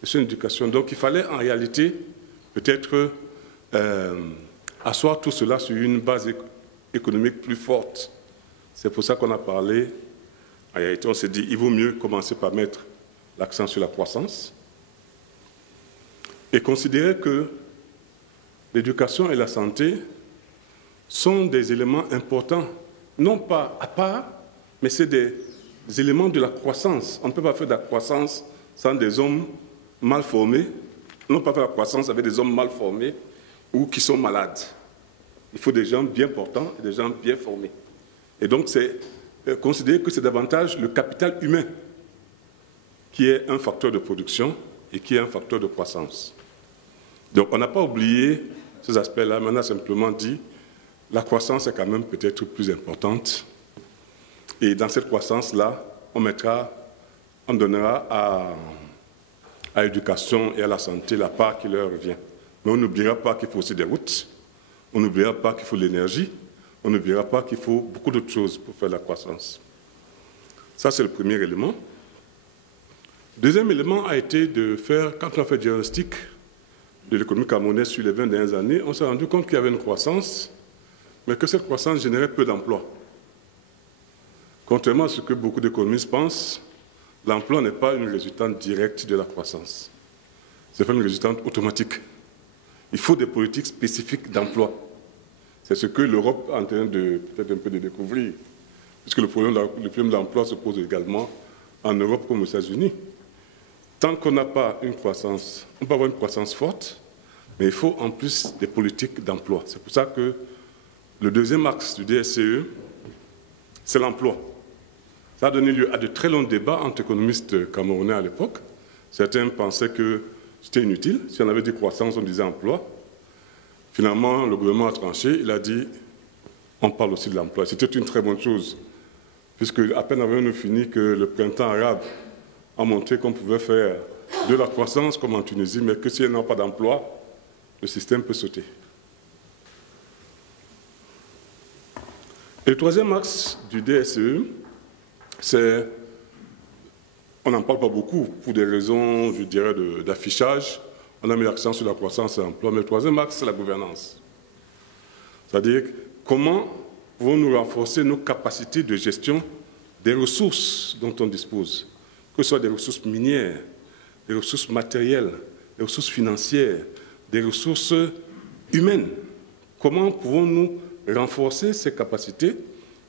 les soins d'éducation. Donc, il fallait en réalité peut-être asseoir tout cela sur une base économique plus forte. C'est pour ça qu'on a parlé. En réalité, on s'est dit il vaut mieux commencer par mettre l'accent sur la croissance et considérer que l'éducation et la santé sont des éléments importants, non pas à part, mais c'est des éléments de la croissance. On ne peut pas faire de la croissance sans des hommes mal formés. On ne peut pas faire de la croissance avec des hommes mal formés ou qui sont malades. Il faut des gens bien portants et des gens bien formés. Et donc, c'est considérer que c'est davantage le capital humain qui est un facteur de production et qui est un facteur de croissance. Donc, on n'a pas oublié ces aspects-là. Maintenant, simplement dit, la croissance est quand même peut-être plus importante. Et dans cette croissance-là, on donnera à l'éducation et à la santé la part qui leur revient. Mais on n'oubliera pas qu'il faut aussi des routes, on n'oubliera pas qu'il faut l'énergie, on n'oubliera pas qu'il faut beaucoup d'autres choses pour faire la croissance. Ça, c'est le premier élément. Le deuxième élément a été de faire, quand on a fait le diagnostic de l'économie camerounaise sur les 20 dernières années, on s'est rendu compte qu'il y avait une croissance, mais que cette croissance générait peu d'emplois. Contrairement à ce que beaucoup d'économistes pensent, l'emploi n'est pas une résultante directe de la croissance. Ce n'est pas une résultante automatique. Il faut des politiques spécifiques d'emploi. C'est ce que l'Europe est en train de peut-être un peu de découvrir, puisque le problème d'emploi se pose également en Europe comme aux États-Unis. Tant qu'on n'a pas une croissance, on peut avoir une croissance forte, mais il faut en plus des politiques d'emploi. C'est pour ça que le deuxième axe du DSE, c'est l'emploi. Ça a donné lieu à de très longs débats entre économistes camerounais à l'époque. Certains pensaient que c'était inutile. Si on avait dit croissance, on disait emploi. Finalement, le gouvernement a tranché. Il a dit, on parle aussi de l'emploi. C'était une très bonne chose, puisque à peine avions-nous fini que le printemps arabe a montré qu'on pouvait faire de la croissance comme en Tunisie, mais que si on n'a pas d'emploi, le système peut sauter. Et le troisième axe du DSE, c'est, on n'en parle pas beaucoup pour des raisons, je dirais, d'affichage. On a mis l'accent sur la croissance et l'emploi, mais le troisième axe, c'est la gouvernance. C'est-à-dire, comment pouvons-nous renforcer nos capacités de gestion des ressources dont on dispose, que ce soit des ressources minières, des ressources matérielles, des ressources financières, des ressources humaines. Comment pouvons-nous renforcer ces capacités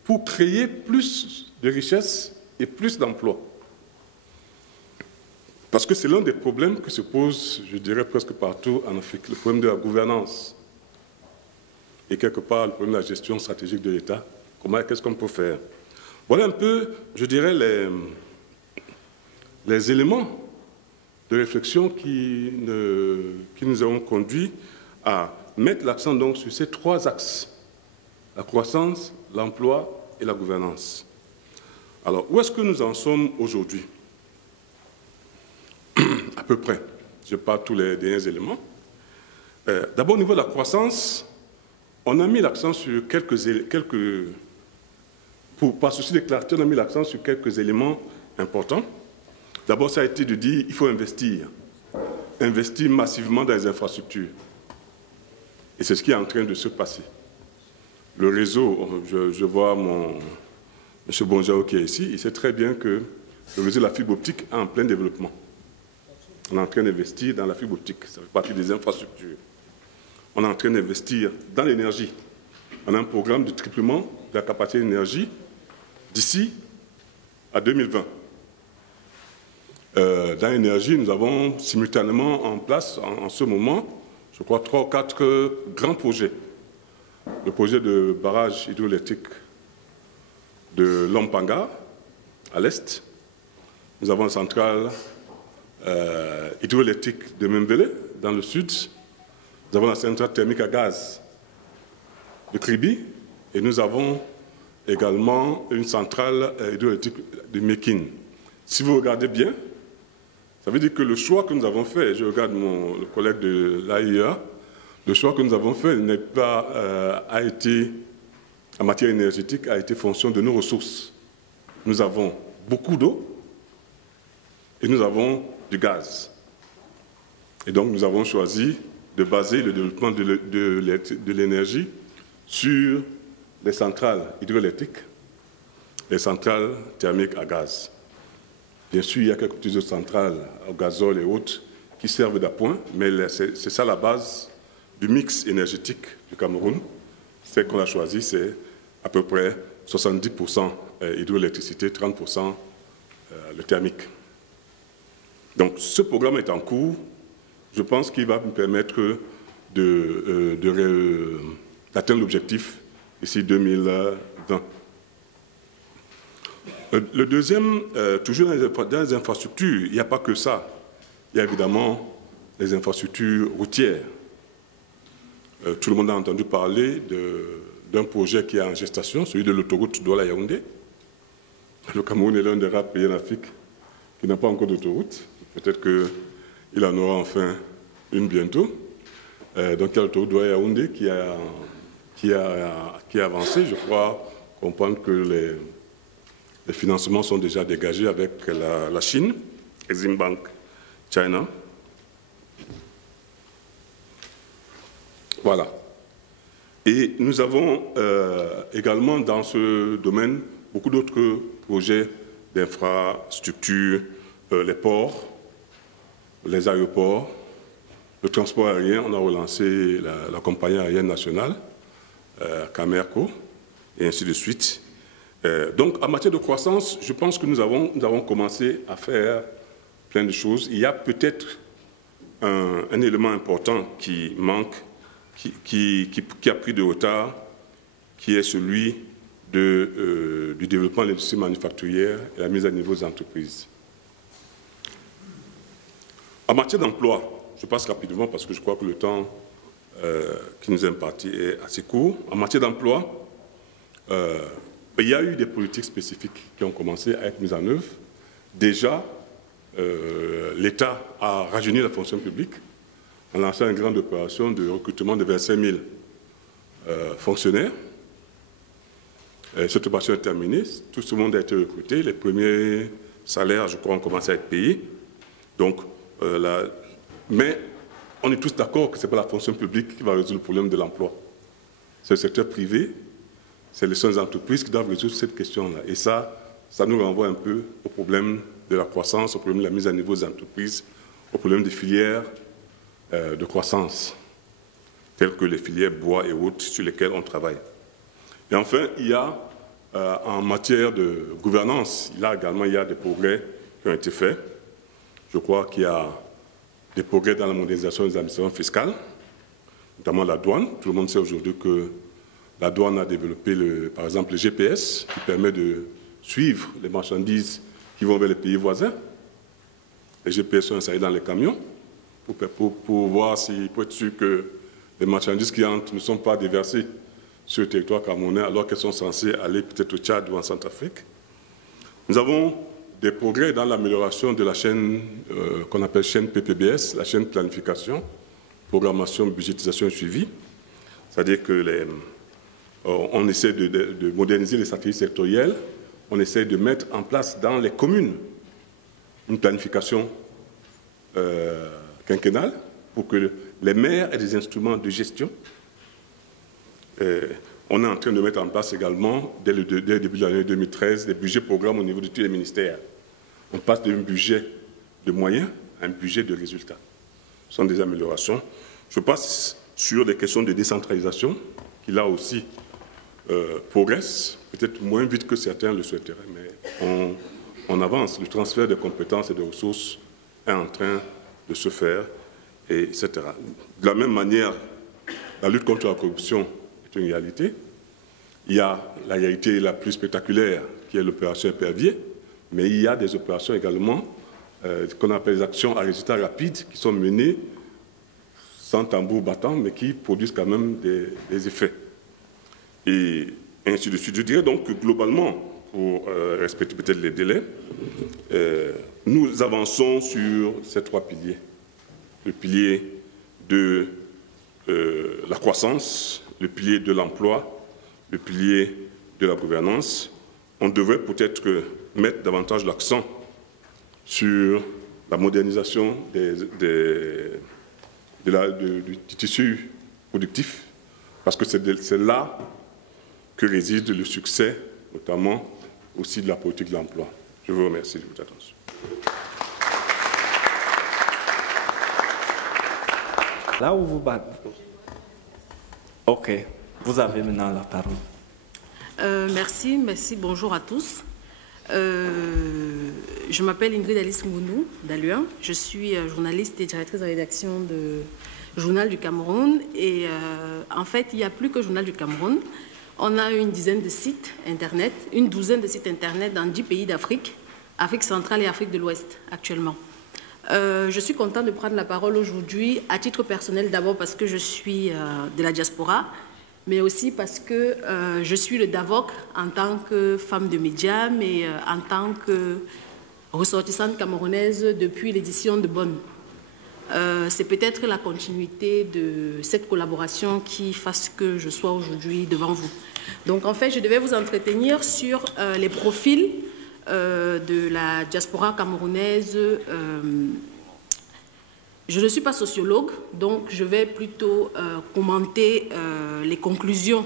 pour créer plus de richesses et plus d'emplois? Parce que c'est l'un des problèmes que se pose, je dirais, presque partout en Afrique, le problème de la gouvernance. Et quelque part, le problème de la gestion stratégique de l'État. Qu'est-ce qu'on peut faire? Voilà un peu, je dirais, les éléments de réflexion qui nous ont conduits à mettre l'accent donc sur ces trois axes: la croissance, l'emploi et la gouvernance. Alors, où est-ce que nous en sommes aujourd'hui? À peu près. Je n'ai pas tous les derniers éléments. D'abord, au niveau de la croissance, on a mis l'accent sur par souci de clarté, on a mis l'accent sur quelques éléments importants. D'abord, ça a été de dire qu'il faut investir massivement dans les infrastructures. Et c'est ce qui est en train de se passer. Le réseau, je vois M. Bonjao qui est ici, il sait très bien que le réseau de la fibre optique est en plein développement. On est en train d'investir dans la fibre optique, ça fait partie des infrastructures. On est en train d'investir dans l'énergie. On a un programme de triplement de la capacité d'énergie d'ici à 2020. Dans l'énergie, nous avons simultanément en place, en ce moment, je crois, 3 ou 4 grands projets. Le projet de barrage hydroélectrique de Lompanga, à l'est. Nous avons la centrale hydroélectrique de Membele, dans le sud. Nous avons la centrale thermique à gaz de Kribi. Et nous avons également une centrale hydroélectrique de Mekin. Si vous regardez bien, ça veut dire que le choix que nous avons fait, je regarde le collègue de l'AIEA, le choix que nous avons fait n'est pas, en matière énergétique, a été fonction de nos ressources. Nous avons beaucoup d'eau et nous avons du gaz. Et donc nous avons choisi de baser le développement de l'énergie sur les centrales hydroélectriques, les centrales thermiques à gaz. Bien sûr, il y a quelques petites autres centrales au gazole et autres qui servent d'appoint, mais c'est ça la base du mix énergétique du Cameroun. Celle qu'on a choisie, c'est à peu près 70% hydroélectricité, 30% le thermique. Donc ce programme est en cours. Je pense qu'il va nous permettre d'atteindre l'objectif d'ici 2020. Le deuxième, toujours dans les infrastructures, il n'y a pas que ça. Il y a évidemment les infrastructures routières. Tout le monde a entendu parler d'un projet qui est en gestation, celui de l'autoroute Douala-Yaoundé. Le Cameroun est l'un des rares pays en Afrique qui n'a pas encore d'autoroute. Peut-être qu'il en aura enfin une bientôt. Donc il y a l'autoroute Douala-Yaoundé qui a avancé. Je crois comprendre que les financements sont déjà dégagés avec la Chine, Exim Bank China. Voilà. Et nous avons également dans ce domaine beaucoup d'autres projets d'infrastructures, les ports, les aéroports, le transport aérien. On a relancé la compagnie aérienne nationale, Camerco, et ainsi de suite. Donc, en matière de croissance, je pense que nous avons commencé à faire plein de choses. Il y a peut-être un élément important qui manque, qui a pris de retard, qui est celui du développement de l'industrie manufacturière et la mise à niveau des entreprises. En matière d'emploi, je passe rapidement parce que je crois que le temps qui nous est imparti est assez court. En matière d'emploi, il y a eu des politiques spécifiques qui ont commencé à être mises en œuvre. Déjà, l'État a rajeuni la fonction publique en lançant une grande opération de recrutement de 25 000 fonctionnaires. Cette opération est terminée, tout ce monde a été recruté, les premiers salaires, je crois, ont commencé à être payés. Donc, mais on est tous d'accord que ce n'est pas la fonction publique qui va résoudre le problème de l'emploi. C'est le secteur privé, c'est les seules entreprises qui doivent résoudre cette question-là. Et ça nous renvoie un peu au problème de la croissance, au problème de la mise à niveau des entreprises, au problème des filières de croissance, telles que les filières bois et autres sur lesquelles on travaille. Et enfin, il y a, en matière de gouvernance, il y a des progrès qui ont été faits. Je crois qu'il y a des progrès dans la modernisation des administrations fiscales, notamment la douane. Tout le monde sait aujourd'hui que la douane a développé, par exemple, le GPS, qui permet de suivre les marchandises qui vont vers les pays voisins. Les GPS sont installés dans les camions pour voir pour être sûr que les marchandises qui entrent ne sont pas déversées sur le territoire camerounais alors qu'elles sont censées aller peut-être au Tchad ou en Centrafrique. Nous avons des progrès dans l'amélioration de la chaîne qu'on appelle chaîne PPBS, la chaîne planification, programmation, budgétisation et suivi. C'est-à-dire que on essaie de moderniser les stratégies sectorielles, on essaie de mettre en place dans les communes une planification quinquennale pour que les maires aient des instruments de gestion. On est en train de mettre en place également, dès le début de l'année 2013, des budgets programmes au niveau de tous les ministères. On passe d'un budget de moyens à un budget de résultats. Ce sont des améliorations. Je passe sur des questions de décentralisation, qui là aussi progressent, peut-être moins vite que certains le souhaiteraient, mais on avance. Le transfert de compétences et de ressources est en train de se faire, etc. De la même manière, la lutte contre la corruption est une réalité. Il y a la réalité la plus spectaculaire, qui est l'opération Épervier, mais il y a des opérations également qu'on appelle les actions à résultats rapides, qui sont menées sans tambour battant, mais qui produisent quand même des effets. Et ainsi de suite. Je dirais donc que globalement, pour respecter peut-être les délais, nous avançons sur ces trois piliers. Le pilier de la croissance, le pilier de l'emploi, le pilier de la gouvernance. On devrait peut-être mettre davantage l'accent sur la modernisation du tissu productif, parce que c'est là que réside le succès, notamment aussi de la politique de l'emploi. Je vous remercie de votre attention. Là où vous battez. Ok, vous avez maintenant la parole. Merci, bonjour à tous. Je m'appelle Ingrid Alice Mounou d'Aluin. Je suis journaliste et directrice de rédaction de Journal du Cameroun. Et en fait, il n'y a plus que Journal du Cameroun. On a une douzaine de sites internet dans 10 pays d'Afrique, Afrique centrale et Afrique de l'Ouest actuellement. Je suis contente de prendre la parole aujourd'hui à titre personnel, d'abord parce que je suis de la diaspora, mais aussi parce que je suis le DAVOC en tant que femme de médias, mais en tant que ressortissante camerounaise depuis l'édition de Bonn. C'est peut-être la continuité de cette collaboration qui fasse que je sois aujourd'hui devant vous. Donc en fait, je devais vous entretenir sur les profils de la diaspora camerounaise. Je ne suis pas sociologue, donc je vais plutôt commenter les conclusions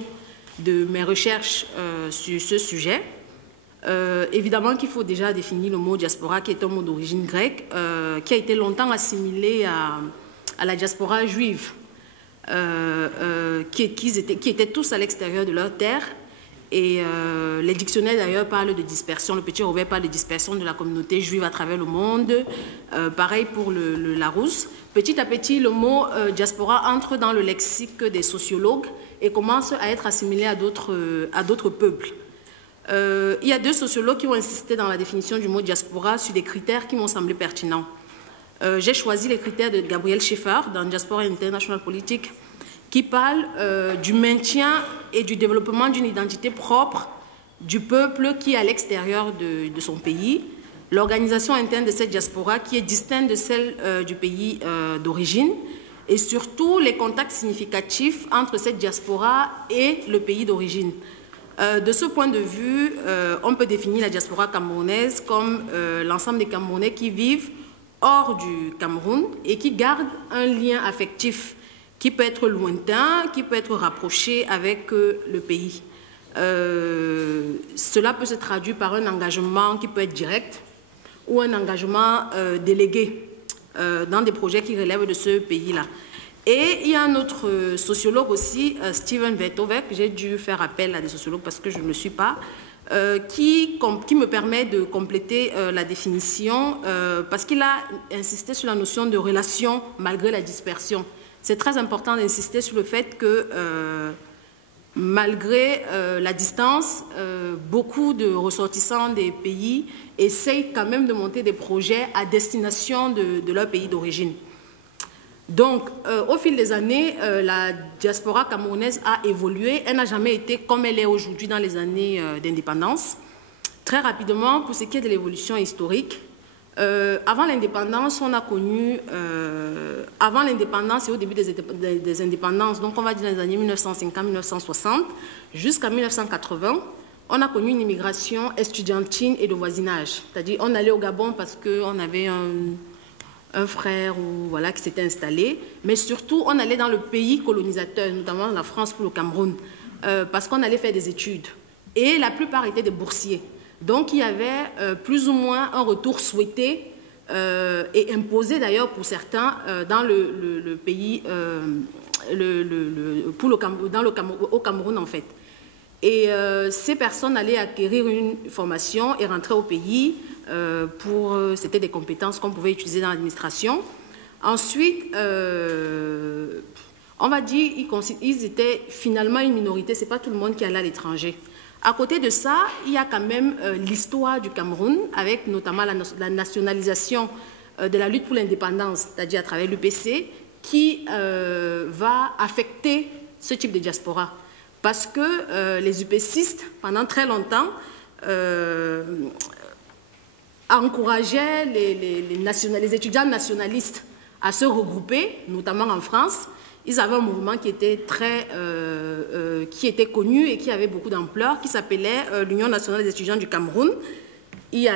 de mes recherches sur ce sujet. Évidemment qu'il faut déjà définir le mot diaspora, qui est un mot d'origine grecque, qui a été longtemps assimilé à la diaspora juive, qui étaient tous à l'extérieur de leur terre. Et les dictionnaires d'ailleurs parlent de dispersion. Le Petit Robert parle de dispersion de la communauté juive à travers le monde. Pareil pour le Larousse. Petit à petit, le mot diaspora entre dans le lexique des sociologues et commence à être assimilé à d'autres peuples. il y a 2 sociologues qui ont insisté dans la définition du mot diaspora sur des critères qui m'ont semblé pertinents. J'ai choisi les critères de Gabriel Schaeffer dans Diaspora International Politics qui parle du maintien et du développement d'une identité propre du peuple qui est à l'extérieur de son pays, l'organisation interne de cette diaspora qui est distincte de celle du pays d'origine et surtout les contacts significatifs entre cette diaspora et le pays d'origine. De ce point de vue, on peut définir la diaspora camerounaise comme l'ensemble des Camerounais qui vivent hors du Cameroun et qui gardent un lien affectif qui peut être lointain, qui peut être rapproché avec le pays. Cela peut se traduire par un engagement qui peut être direct ou un engagement délégué dans des projets qui relèvent de ce pays-là. Et il y a un autre sociologue aussi, Steven Vertovec, j'ai dû faire appel à des sociologues parce que je ne le suis pas, qui me permet de compléter la définition parce qu'il a insisté sur la notion de relation malgré la dispersion. C'est très important d'insister sur le fait que malgré la distance, beaucoup de ressortissants des pays essayent quand même de monter des projets à destination de leur pays d'origine. Donc, au fil des années, la diaspora camerounaise a évolué. Elle n'a jamais été comme elle est aujourd'hui dans les années d'indépendance. Très rapidement, pour ce qui est de l'évolution historique, avant l'indépendance, on a connu, avant l'indépendance et au début des indépendances, donc on va dire dans les années 1950-1960, jusqu'à 1980, on a connu une immigration estudiantine et de voisinage. C'est-à-dire, on allait au Gabon parce qu'on avait un frère ou, voilà, qui s'était installé, mais surtout, on allait dans le pays colonisateur, notamment la France pour le Cameroun, parce qu'on allait faire des études. Et la plupart étaient des boursiers. Donc, il y avait plus ou moins un retour souhaité et imposé d'ailleurs pour certains dans le pays, au Cameroun en fait. Et ces personnes allaient acquérir une formation et rentrer au pays c'était des compétences qu'on pouvait utiliser dans l'administration. Ensuite, on va dire ils étaient finalement une minorité, ce n'est pas tout le monde qui allait à l'étranger. À côté de ça, il y a quand même l'histoire du Cameroun, avec notamment la nationalisation de la lutte pour l'indépendance, c'est-à-dire à travers l'UPC, qui va affecter ce type de diaspora. Parce que les UPCistes, pendant très longtemps, encourageaient les étudiants nationalistes à se regrouper, notamment en France. Ils avaient un mouvement qui était connu et qui avait beaucoup d'ampleur, qui s'appelait l'Union nationale des étudiants du Cameroun. Il y en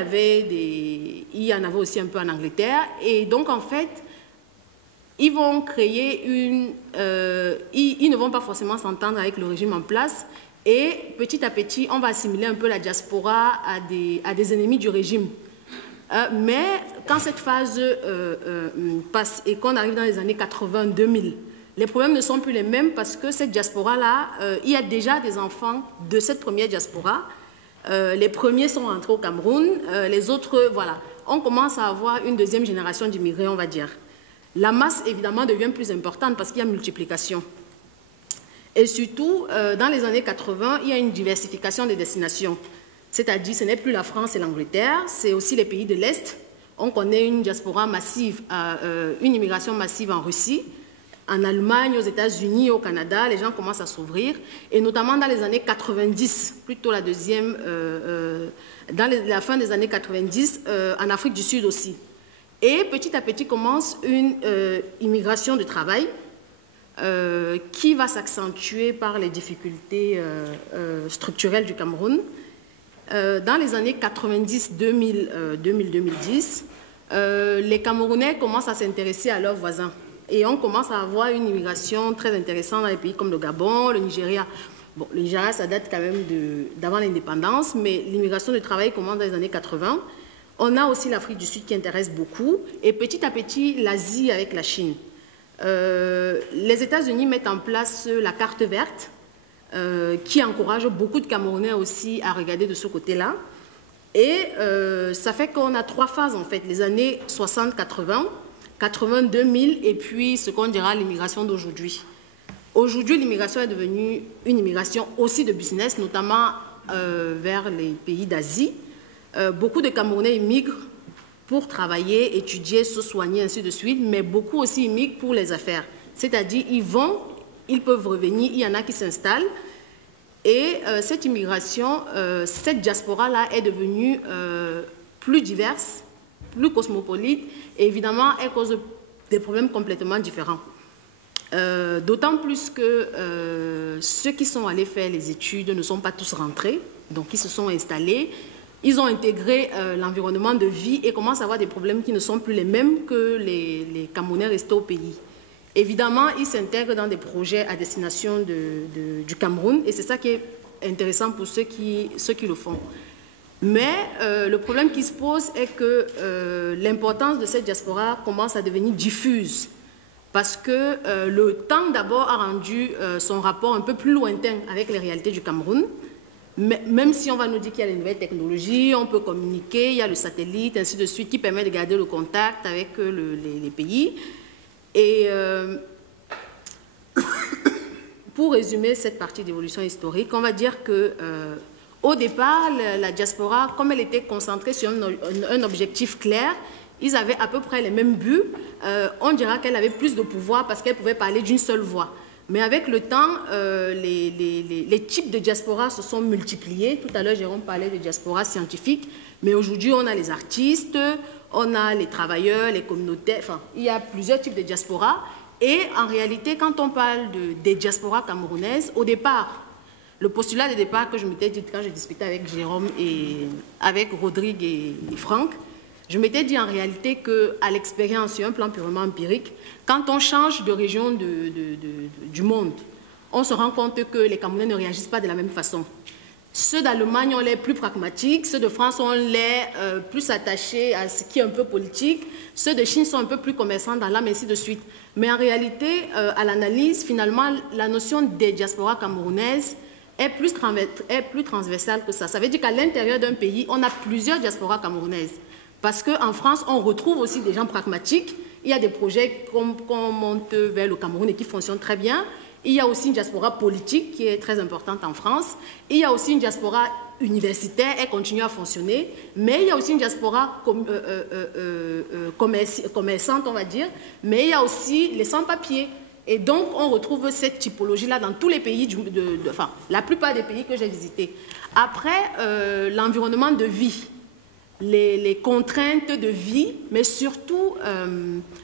avait aussi un peu en Angleterre. Et donc, en fait, ils vont créer ils ne vont pas forcément s'entendre avec le régime en place. Et petit à petit, on va assimiler un peu la diaspora à des ennemis du régime. Mais quand cette phase passe et qu'on arrive dans les années 80-2000, les problèmes ne sont plus les mêmes parce que cette diaspora-là, il y a déjà des enfants de cette première diaspora. Les premiers sont rentrés au Cameroun, les autres, voilà. On commence à avoir une deuxième génération d'immigrés, on va dire. La masse, évidemment, devient plus importante parce qu'il y a multiplication. Et surtout, dans les années 80, il y a une diversification des destinations. C'est-à-dire, ce n'est plus la France et l'Angleterre, c'est aussi les pays de l'Est. On connaît une diaspora massive, une immigration massive en Russie, en Allemagne, aux États-Unis, au Canada. Les gens commencent à s'ouvrir. Et notamment dans les années 90, plutôt la deuxième, dans la fin des années 90, en Afrique du Sud aussi. Et petit à petit commence une immigration de travail qui va s'accentuer par les difficultés structurelles du Cameroun. Dans les années 90-2010, les Camerounais commencent à s'intéresser à leurs voisins. Et on commence à avoir une immigration très intéressante dans les pays comme le Gabon, le Nigeria. Bon, le Nigeria, ça date quand même d'avant l'indépendance, mais l'immigration de travail commence dans les années 80. On a aussi l'Afrique du Sud qui intéresse beaucoup. Et petit à petit, l'Asie avec la Chine. Les États-Unis mettent en place la carte verte, qui encourage beaucoup de Camerounais aussi à regarder de ce côté-là. Et ça fait qu'on a 3 phases, en fait, les années 60-80, 80-2000, et puis ce qu'on dira l'immigration d'aujourd'hui. Aujourd'hui, l'immigration est devenue une immigration aussi de business, notamment vers les pays d'Asie. Beaucoup de Camerounais immigrent pour travailler, étudier, se soigner, ainsi de suite, mais beaucoup aussi immigrent pour les affaires. C'est-à-dire, ils vont, ils peuvent revenir, il y en a qui s'installent. Et cette immigration, cette diaspora-là est devenue plus diverse, plus cosmopolite, et évidemment, elle cause des problèmes complètement différents. D'autant plus que ceux qui sont allés faire les études ne sont pas tous rentrés, donc ils se sont installés. Ils ont intégré l'environnement de vie et commencent à avoir des problèmes qui ne sont plus les mêmes que les Camerounais restés au pays. Évidemment, ils s'intègrent dans des projets à destination du Cameroun et c'est ça qui est intéressant pour ceux qui le font. Mais le problème qui se pose est que l'importance de cette diaspora commence à devenir diffuse parce que le temps d'abord a rendu son rapport un peu plus lointain avec les réalités du Cameroun. Même si on va nous dire qu'il y a les nouvelles technologies, on peut communiquer, il y a le satellite, ainsi de suite, qui permet de garder le contact avec les pays. Et pour résumer cette partie d'évolution historique, on va dire que au départ, la diaspora, comme elle était concentrée sur un objectif clair, ils avaient à peu près les mêmes buts. On dira qu'elle avait plus de pouvoir parce qu'elle pouvait parler d'une seule voix. Mais avec le temps, les types de diaspora se sont multipliés. Tout à l'heure, Jérôme parlait de diaspora scientifique, mais aujourd'hui, on a les artistes, on a les travailleurs, les communautés, enfin, il y a plusieurs types de diaspora. Et en réalité, quand on parle des diasporas camerounaises, au départ, le postulat de départ que je m'étais dit quand j'ai discuté avec Jérôme et avec Rodrigue et Franck, je m'étais dit en réalité qu'à l'expérience, sur un plan purement empirique, quand on change de région du monde, on se rend compte que les Camerounais ne réagissent pas de la même façon. Ceux d'Allemagne ont l'air plus pragmatiques, ceux de France ont l'air plus attachés à ce qui est un peu politique, ceux de Chine sont un peu plus commerçants dans l'âme, ainsi de suite. Mais en réalité, à l'analyse, finalement, la notion des diasporas camerounaises est plus transversale que ça. Ça veut dire qu'à l'intérieur d'un pays, on a plusieurs diasporas camerounaises. Parce qu'en France, on retrouve aussi des gens pragmatiques. Il y a des projets qu'on monte vers le Cameroun et qui fonctionnent très bien. Il y a aussi une diaspora politique qui est très importante en France. Il y a aussi une diaspora universitaire, elle continue à fonctionner. Mais il y a aussi une diaspora commerçante, on va dire. Mais il y a aussi les sans-papiers. Et donc, on retrouve cette typologie-là dans tous les pays, enfin, la plupart des pays que j'ai visités. Après, l'environnement de vie. Les contraintes de vie, mais surtout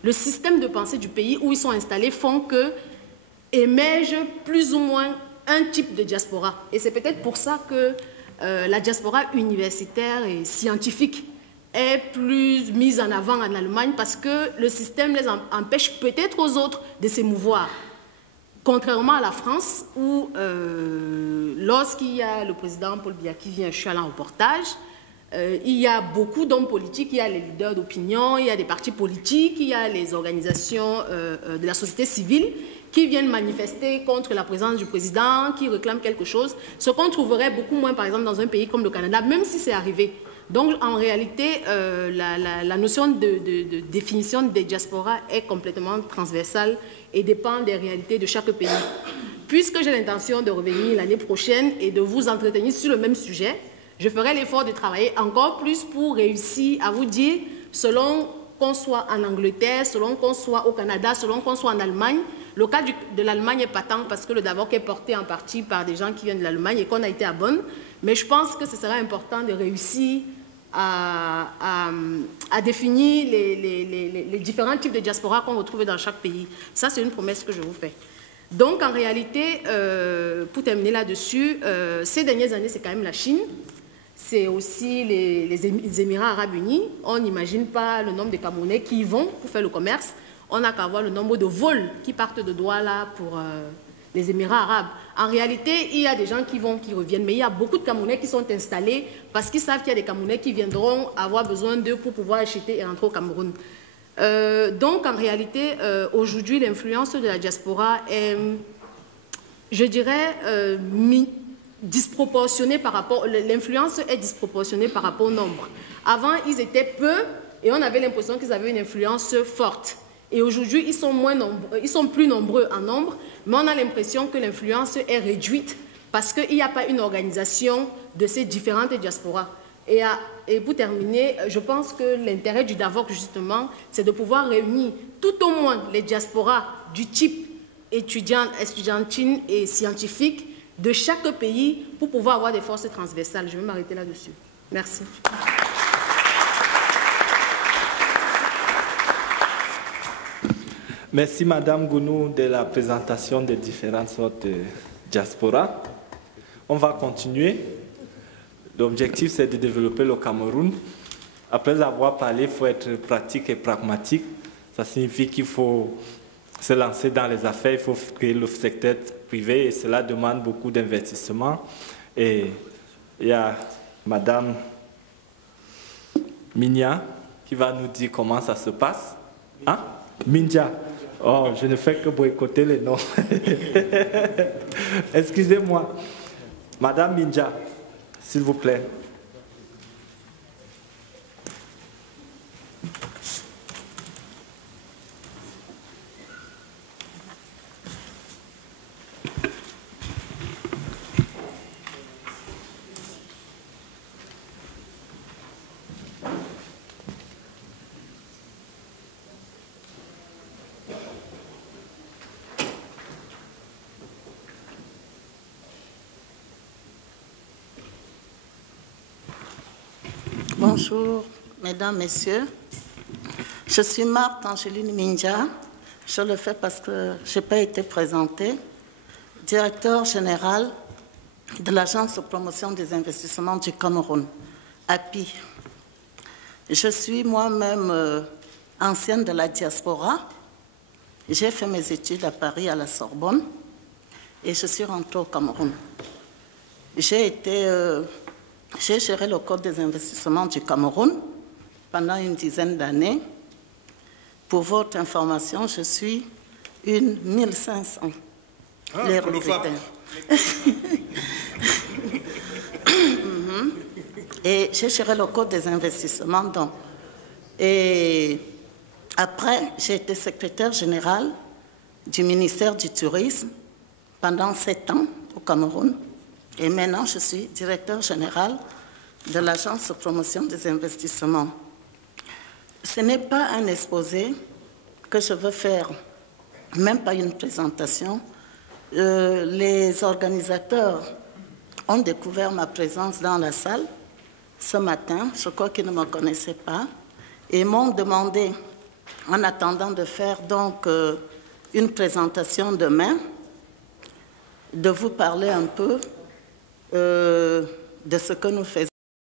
le système de pensée du pays où ils sont installés font que émerge plus ou moins un type de diaspora. Et c'est peut-être pour ça que la diaspora universitaire et scientifique est plus mise en avant en Allemagne parce que le système les empêche peut-être aux autres de s'émouvoir. Contrairement à la France où lorsqu'il y a le président Paul Biya qui vient, je suis allée en reportage, il y a beaucoup d'hommes politiques, il y a les leaders d'opinion, il y a des partis politiques, il y a les organisations de la société civile qui viennent manifester contre la présence du président, qui réclament quelque chose, ce qu'on trouverait beaucoup moins, par exemple, dans un pays comme le Canada, même si c'est arrivé. Donc, en réalité, la notion de définition des diasporas est complètement transversale et dépend des réalités de chaque pays. Puisque j'ai l'intention de revenir l'année prochaine et de vous entretenir sur le même sujet, je ferai l'effort de travailler encore plus pour réussir à vous dire, selon qu'on soit en Angleterre, selon qu'on soit au Canada, selon qu'on soit en Allemagne, le cas de l'Allemagne est patent parce que le DAVOC est porté en partie par des gens qui viennent de l'Allemagne et qu'on a été à Bonn. Mais je pense que ce sera important de réussir à définir les différents types de diaspora qu'on retrouve dans chaque pays. Ça, c'est une promesse que je vous fais. Donc, en réalité, pour terminer là-dessus, ces dernières années, c'est quand même la Chine. C'est aussi les Émirats arabes unis. On n'imagine pas le nombre de Camerounais qui y vont pour faire le commerce. On n'a qu'à voir le nombre de vols qui partent de Douala pour les Émirats arabes. En réalité, il y a des gens qui vont, qui reviennent, mais il y a beaucoup de Camerounais qui sont installés parce qu'ils savent qu'il y a des Camerounais qui viendront avoir besoin d'eux pour pouvoir acheter et rentrer au Cameroun. Donc, en réalité, aujourd'hui, l'influence de la diaspora est, je dirais, disproportionnée par rapport... L'influence est disproportionnée par rapport au nombre. Avant, ils étaient peu et on avait l'impression qu'ils avaient une influence forte. Et aujourd'hui, ils sont plus nombreux en nombre, mais on a l'impression que l'influence est réduite parce qu'il n'y a pas une organisation de ces différentes diasporas. Et pour terminer, je pense que l'intérêt du DAVOC, justement, c'est de pouvoir réunir tout au moins les diasporas du type étudiante, estudiantine et scientifique de chaque pays pour pouvoir avoir des forces transversales. Je vais m'arrêter là-dessus. Merci. Merci Madame Gounou de la présentation des différentes sortes de diaspora. On va continuer. L'objectif, c'est de développer le Cameroun. Après avoir parlé, il faut être pratique et pragmatique. Ça signifie qu'il faut se lancer dans les affaires, il faut créer le secteur privé et cela demande beaucoup d'investissement. Et il y a Madame Minya qui va nous dire comment ça se passe. Hein? Minja. Oh, je ne fais que boycotter les noms. Excusez-moi. Madame Minja, s'il vous plaît. Bonjour, mesdames, messieurs. Je suis Marthe Angeline Minja. Je le fais parce que je n'ai pas été présentée. Directeur général de l'Agence de promotion des investissements du Cameroun, API. Je suis moi-même ancienne de la diaspora. J'ai fait mes études à Paris, à la Sorbonne, et je suis rentrée au Cameroun. J'ai géré le Code des investissements du Cameroun pendant une dizaine d'années. Pour votre information, je suis une 1500. Les recruteurs. Et j'ai géré le Code des investissements. Donc. Et après, j'ai été secrétaire générale du ministère du Tourisme pendant 7 ans au Cameroun. Et maintenant, je suis directeur général de l'Agence de promotion des investissements. Ce n'est pas un exposé que je veux faire, même pas une présentation. Les organisateurs ont découvert ma présence dans la salle ce matin. Je crois qu'ils ne me connaissaient pas et m'ont demandé, en attendant de faire donc une présentation demain, de vous parler un peu de ce que nous faisons